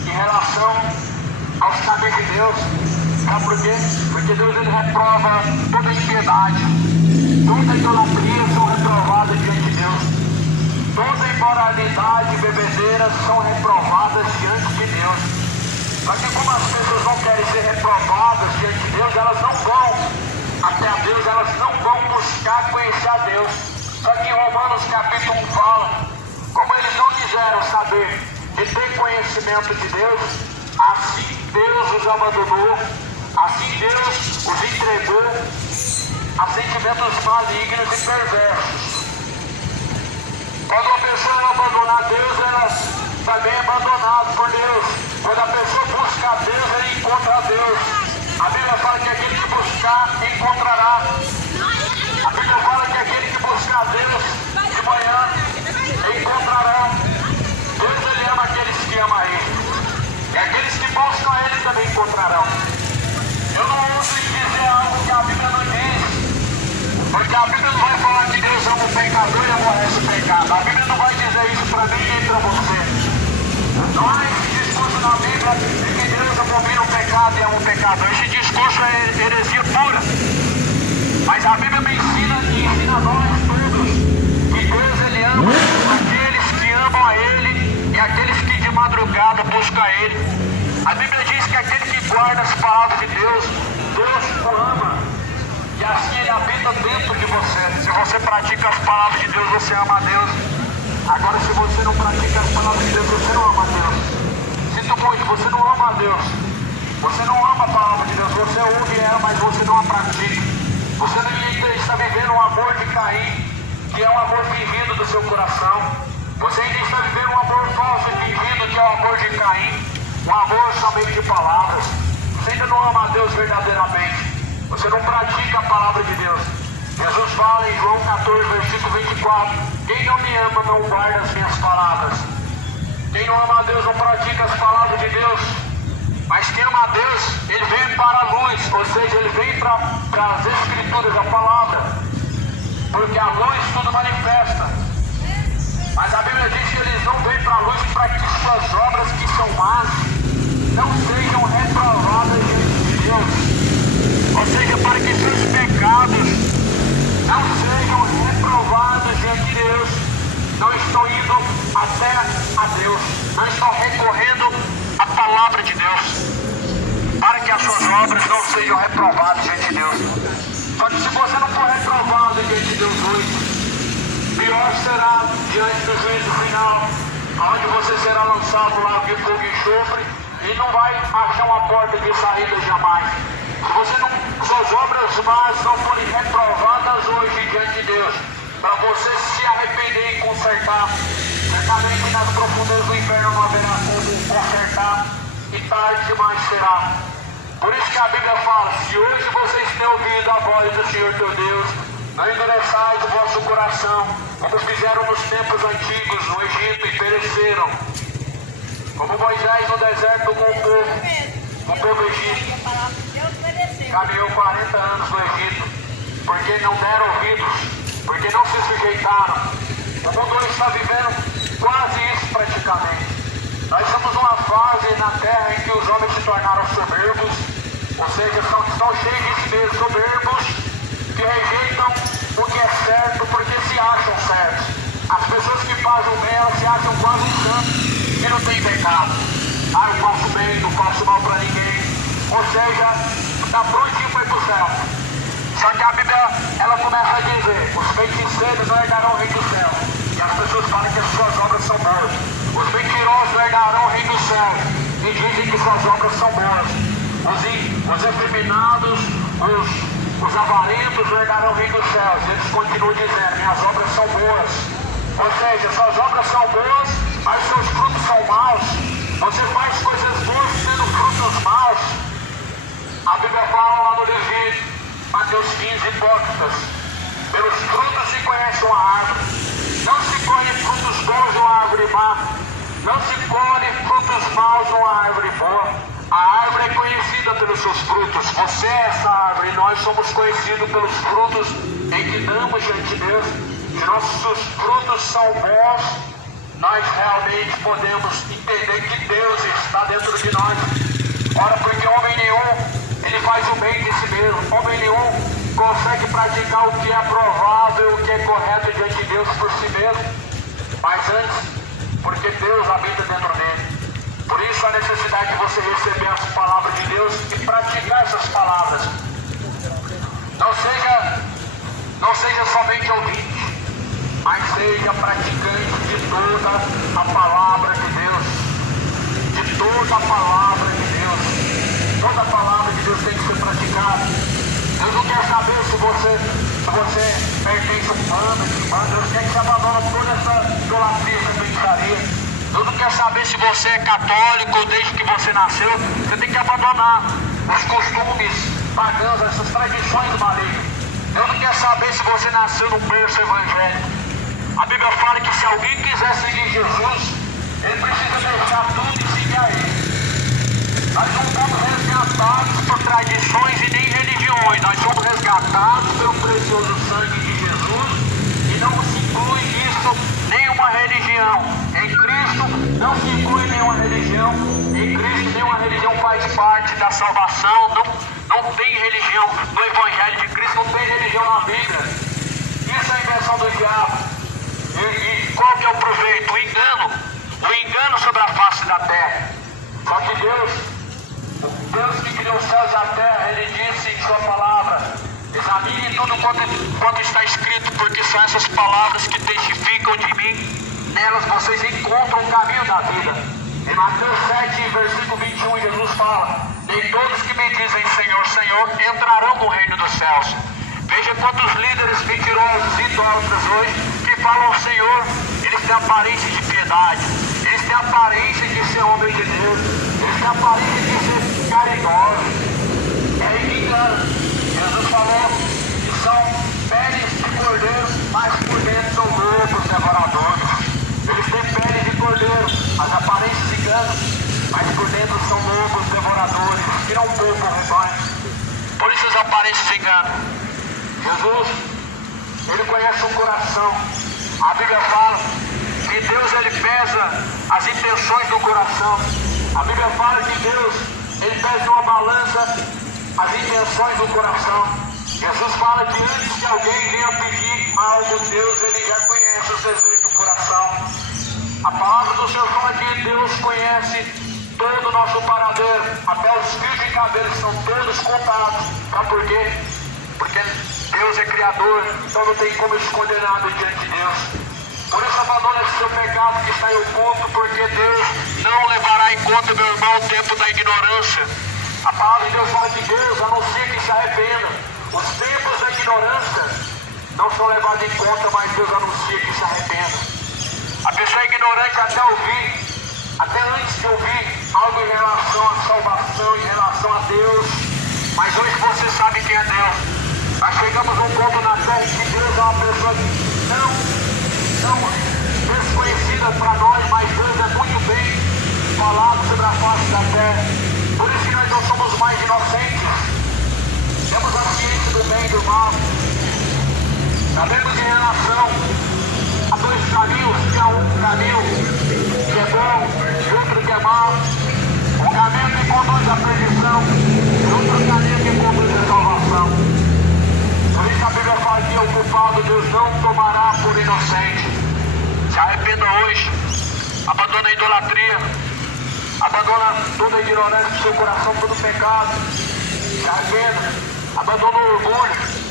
em relação aos caminhos de Deus. Sabe por quê? Porque Deus ele reprova toda a impiedade, toda a idolatria são reprovadas diante de Deus. Toda imoralidade e bebedeira são reprovadas diante de Deus. Só que como as pessoas não querem ser reprovadas diante de Deus, elas não vão até a Deus, elas não vão buscar conhecer a Deus. Só que em Romanos capítulo 1 fala, como eles não quiseram saber e ter conhecimento de Deus, assim Deus os abandonou, assim Deus os entregou a sentimentos malignos e perversos. Quando a pessoa abandonar Deus, ela também é abandonada por Deus. Quando a pessoa busca a Deus, ele encontra a Deus. A Bíblia fala que aquele que buscar, encontrará. A Bíblia fala que aquele que buscar a Deus de manhã, encontrará. Deus ele ama aqueles que amam a Ele. E aqueles que buscam a Ele também encontrarão. Eu não ouço dizer algo que a Bíblia não diz. Porque a Bíblia não vai falar que Deus ama o pecador e aborrece o pecado. A Bíblia não vai dizer isso para mim nem para você. Não há esse discurso na Bíblia de que Deus abomina o pecado e ama o pecador. Esse discurso é heresia pura. Mas a Bíblia me ensina e ensina a nós todos que Deus ele ama aqueles que amam a Ele e aqueles que de madrugada buscam a Ele. A Bíblia diz que aquele que guarda as palavras de Deus, Deus o ama. E assim Ele habita dentro de você. Se você pratica as palavras de Deus, você ama a Deus. Agora, se você não pratica as palavras de Deus, você não ama a Deus. Sinto muito, você não ama a Deus. Você não ama a palavra de Deus. Você ouve ela, mas você não a pratica. Você ainda está vivendo um amor de Caim, que é um amor fingido do seu coração. Você ainda está vivendo um amor falso e fingido, que é o amor de Caim. Um amor somente de palavras. Você ainda não ama a Deus verdadeiramente. Você não pratica a palavra de Deus. Jesus fala em João 14, versículo 24: quem não me ama não guarda as minhas palavras. Quem não ama a Deus não pratica as palavras de Deus. Mas quem ama a Deus, ele vem para a luz, ou seja, ele vem para as Escrituras, a palavra. Porque a luz tudo manifesta. Mas a Bíblia diz que eles não vêm para a luz para que suas obras que são más não sejam reprovadas diante de Deus. Ou seja, para que seus pecados não sejam reprovados diante de Deus. Não estão indo até a Deus. Não estão recorrendo à palavra de Deus. Para que as suas obras não sejam reprovadas diante de Deus. Só que se você não for reprovado diante de Deus hoje, pior será diante do juízo final, onde você será lançado lá de fogo e enxofre e não vai achar uma porta de saída jamais. Se você não, suas obras más não forem reprovadas hoje diante de Deus, para você se arrepender e consertar, Certamente nas profundezas do inferno não haverá como consertar, e tarde demais será. Por isso que a Bíblia fala: se hoje vocês têm ouvido a voz do Senhor teu Deus, não endureçais o vosso coração, como fizeram nos tempos antigos no Egito e pereceram. Como Moisés no deserto com o povo egípcio. Caminhou 40 anos no Egito, porque não deram ouvidos, porque não se sujeitaram. O mundo hoje está vivendo quase isso praticamente. Nós estamos numa fase na terra em que os homens se tornaram soberbos, ou seja, estão cheios de si mesmos, soberbos, que rejeitam o que é certo porque se acham certos. As pessoas que fazem o bem, elas se acham quase um santo que não tem pecado. Ah, eu faço bem, não faço mal para ninguém. Ou seja, está prontinho para ir para o céu. Só que a Bíblia, ela começa a dizer: os feiticeiros não herdarão o reino do céu. E as pessoas falam que as suas obras são boas. Os mentirosos herdarão o reino do céu e dizem que suas obras são boas. Os efeminados, os avarentos herdarão o reino dos céus. Eles continuam dizendo: minhas obras são boas. Ou seja, suas obras são boas, mas seus frutos são maus. Você faz coisas boas tendo frutos maus. A Bíblia fala lá no livro Mateus 15, hipócritas: pelos frutos se conhece uma árvore. Não se colhe frutos bons de uma árvore má. Não se colhe frutos maus de uma árvore boa. A árvore é conhecida pelos seus frutos. Você é essa árvore. Nós somos conhecidos pelos frutos em que damos diante de Deus. Se nossos frutos são bons, nós realmente podemos entender que Deus está dentro de nós. Ora, porque homem nenhum, ele faz o bem de si mesmo. Homem nenhum consegue praticar o que é provável, o que é correto diante de Deus por si mesmo. Mas antes, porque Deus habita dentro dele. Por isso a necessidade de você receber as palavras de Deus e praticar essas palavras. Não seja somente ouvinte, mas seja praticante de toda a palavra de Deus. De toda a palavra de Deus. Toda a palavra de Deus tem que ser praticada. Deus não quer saber se você pertence a um bando, Deus quer que você abandone toda essa idolatria, essa feitiçaria. Deus não quer saber se você é católico desde que você nasceu. Você tem que abandonar os costumes pagãos, essas tradições malignas. Deus não quer saber se você nasceu no berço evangélico. A Bíblia fala que se alguém quiser seguir Jesus, ele precisa deixar tudo e seguir a ele. Nós não somos resgatados por tradições e nem religiões. Nós somos resgatados pelo precioso sangue de Jesus e não se inclui nisso nenhuma religião. Em Cristo não se inclui nenhuma religião. Em Cristo nenhuma religião faz parte da salvação. Não tem religião no Evangelho de Cristo, não tem religião na Bíblia. Isso é a invenção do diabo. E qual que é o proveito? O engano sobre a face da terra. Só que Deus que criou os céus e a terra, Ele disse em sua palavra: examine tudo quanto está escrito, porque são essas palavras que testificam de mim. Nelas vocês encontram o caminho da vida. Em Mateus 7, versículo 21, Jesus fala: nem todos que me dizem Senhor, Senhor, entrarão no reino dos céus. Veja quantos líderes mentirosos e idólatras hoje que falam Senhor, eles têm aparência de piedade, eles têm aparência de ser homem de Deus, eles têm aparência de ser caridosos. É aí que engana. Jesus falou que são peles de cordeiro, mas por dentro são lobos devoradores. Eles têm pele de cordeiro, as aparências enganam, mas por dentro são lobos devoradores, que não poupam o rebanho. Por isso as aparências enganam. Jesus, Ele conhece o coração. A Bíblia fala que Deus, Ele pesa as intenções do coração. A Bíblia fala que Deus, Ele pesa numa balança as intenções do coração. Jesus fala que antes que alguém venha pedir algo, Deus, Ele já conhece os desejos do coração. A palavra do Senhor fala que Deus conhece todo o nosso paradeiro, até os fios de cabelo são todos contados. Sabe por quê? Porque Deus é Criador, então não tem como esconder nada diante de Deus. Por isso abandone esse seu pecado que está em oculto, porque Deus não levará em conta, meu irmão, o tempo da ignorância. A palavra de Deus fala que Deus anuncia que se arrependa. Os tempos da ignorância não são levados em conta, mas Deus anuncia que se arrependa. A pessoa é ignorante interessante até antes de ouvir algo em relação à salvação, em relação a Deus. Mas hoje você sabe quem é Deus. Nós chegamos a um ponto na terra em que Deus é uma pessoa não desconhecida para nós, mas Deus é muito bem falado sobre a face da terra. Por isso que nós não somos mais inocentes. Temos a ciência do bem e do mal. Sabemos em relação a dois caminhos, que há um caminho que é bom e outro que é mau. Um caminho que conduz à perdição e outro caminho que conduz à salvação. Por isso a Bíblia fala que o culpado Deus não tomará por inocente. Se arrependa hoje, abandona a idolatria, abandona toda a ignorância do seu coração, todo o pecado. Se arrependa, abandona o orgulho.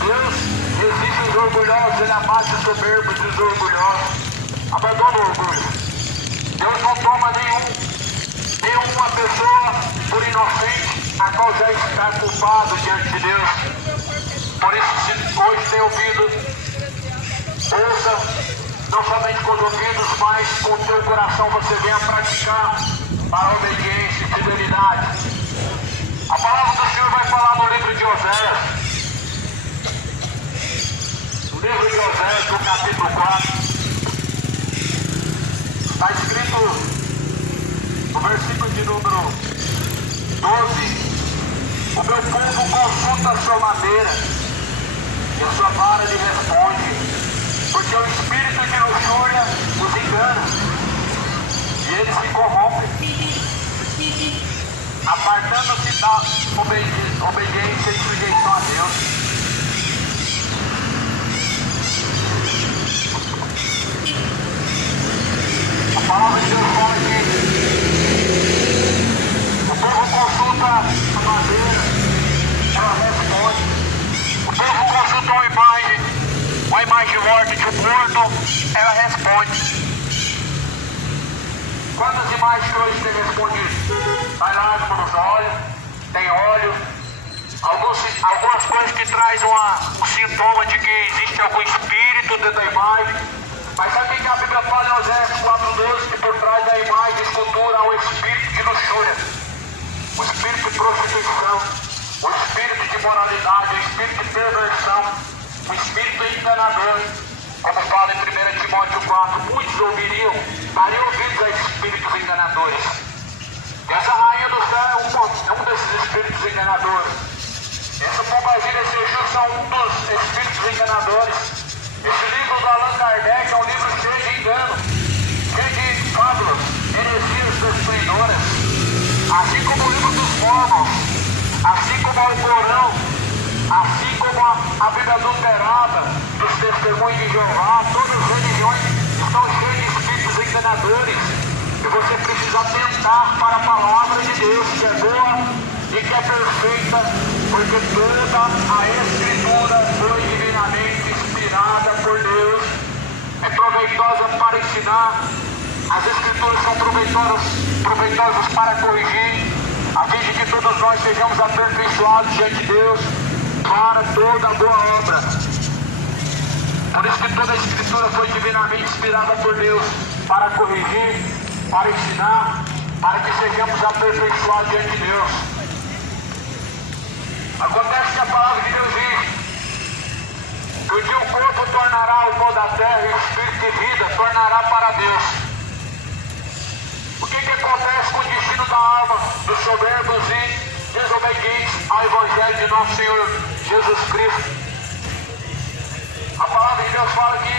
Deus resiste os orgulhosos, ele abate os soberbos e os orgulhosos. Abandona o orgulho. Deus não toma nenhuma pessoa por inocente, a qual já está culpado diante de Deus. Por isso, se hoje tem ouvido, ouça, não somente com os ouvidos, mas com o teu coração você venha praticar para a obediência e fidelidade. A palavra do Senhor vai falar no livro de Oséias. No livro de Oséias, no capítulo 4, está escrito no versículo de número 12: o meu povo consulta a sua madeira e a sua vara lhe responde, porque o espírito de luxúria os engana e eles se corrompem, apartando-se da obediência e sujeição a Deus. A palavra de Deus fala que o povo consulta a madeira, ela responde. O povo consulta uma imagem morta de um morto, ela responde. Quantas imagens que hoje tem respondido? Vai lá nos olhos, tem óleo, algumas coisas que trazem um sintoma de que existe algum espírito dentro da imagem. Mas sabe o que a Bíblia fala em Oséias 4:12? Que por trás da imagem, escultura, há um espírito de luxúria, o espírito de prostituição, o espírito de moralidade, o espírito de perversão, o espírito enganador. Como fala em 1 Timóteo 4, muitos ouviriam, dariam ouvidos a espíritos enganadores. E essa rainha do céu é um desses espíritos enganadores. Esse Pombagira, esse Exu são um dos espíritos enganadores. Esse livro do Allan Kardec é um livro cheio de engano, cheio de fábulas, heresias destruidoras. Assim como o livro dos Mormons, assim como o Alcorão, assim como a Bíblia adulterada dos testemunhos de Jeová, todas as religiões estão cheias de espíritos enganadores. E você precisa atentar para a palavra de Deus, que é boa e que é perfeita, porque toda a Escritura foi divinamente inspirada por Deus, é proveitosa para ensinar. As Escrituras são proveitosas para corrigir, a fim de que todos nós sejamos aperfeiçoados diante de Deus para toda boa obra. Por isso que toda a Escritura foi divinamente inspirada por Deus para corrigir, para ensinar, para que sejamos aperfeiçoados diante de Deus. Acontece que a palavra de Deus diz que um dia o corpo tornará o pó da terra e o espírito de vida tornará para Deus. O que acontece com o destino da alma dos soberbos e desobedientes ao Evangelho de nosso Senhor Jesus Cristo? A palavra de Deus fala que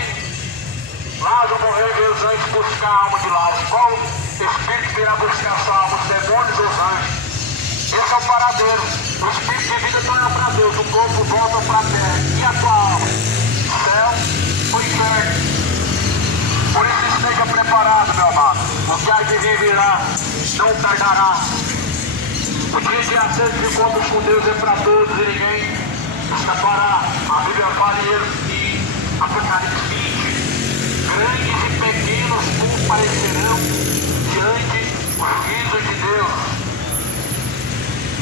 Lázaro morreu e veio os anjos buscar a alma de Lázaro. Qual espírito irá buscar sua alma? Os demônios ou os anjos? Esse é o paradeiro. O espírito de vida torna para Deus, o corpo volta para a terra. E a tua alma? Céu ou inferno? Por isso esteja preparado, meu amado. O que há de vir virá, não tardará. O dia de acerto de contas com Deus é para todos e ninguém escapará. A Bíblia fala em Apocalipse 20: grandes e pequenos comparecerão diante do juízo de Deus.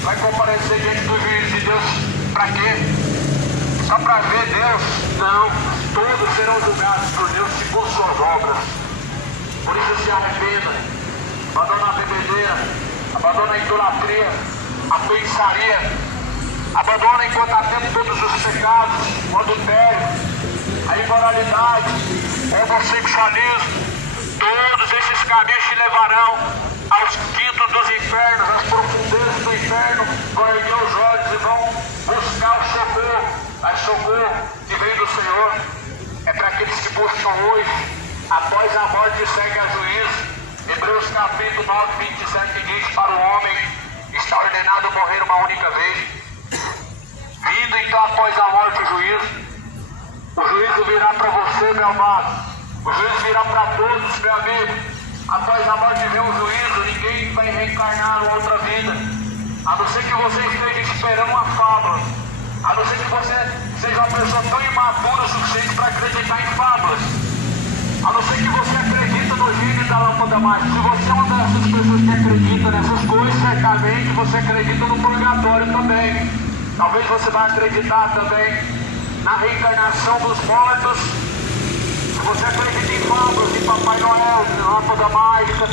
Vai comparecer diante do juízo de Deus para quê? Só para ver Deus? Não, todos serão julgados por Deus segundo suas obras. Por isso se arrependa. Abandona a bebedeira. Abandona a idolatria. A feitiçaria. Abandona enquanto há tempo todos os pecados. O adultério. A imoralidade. O homossexualismo. Todos esses caminhos te levarão aos quintos dos infernos, às profundezas do inferno. Vão erguer os olhos e vão buscar o socorro. Mas socorro que vem do Senhor é para aqueles que buscam hoje. Após a morte segue a juízo. Hebreus capítulo 9, 27 diz: para o homem está ordenado morrer uma única vez. Vindo então após a morte o juízo. O juízo virá para você, meu amado. O juízo virá para todos, meu amigo. Após a morte vem o juízo. Ninguém vai reencarnar em outra vida. A não ser que você esteja esperando uma fábula. A não ser que você seja uma pessoa tão imatura o suficiente para acreditar em fábulas. A não ser que você acredita no gênio da lâmpada mágica. Se você é uma dessas pessoas que acredita nessas coisas, certamente você acredita no purgatório também. Talvez você vai acreditar também na reencarnação dos mortos. Se você acredita em fábulas, em Papai Noel, em lâmpada mágica,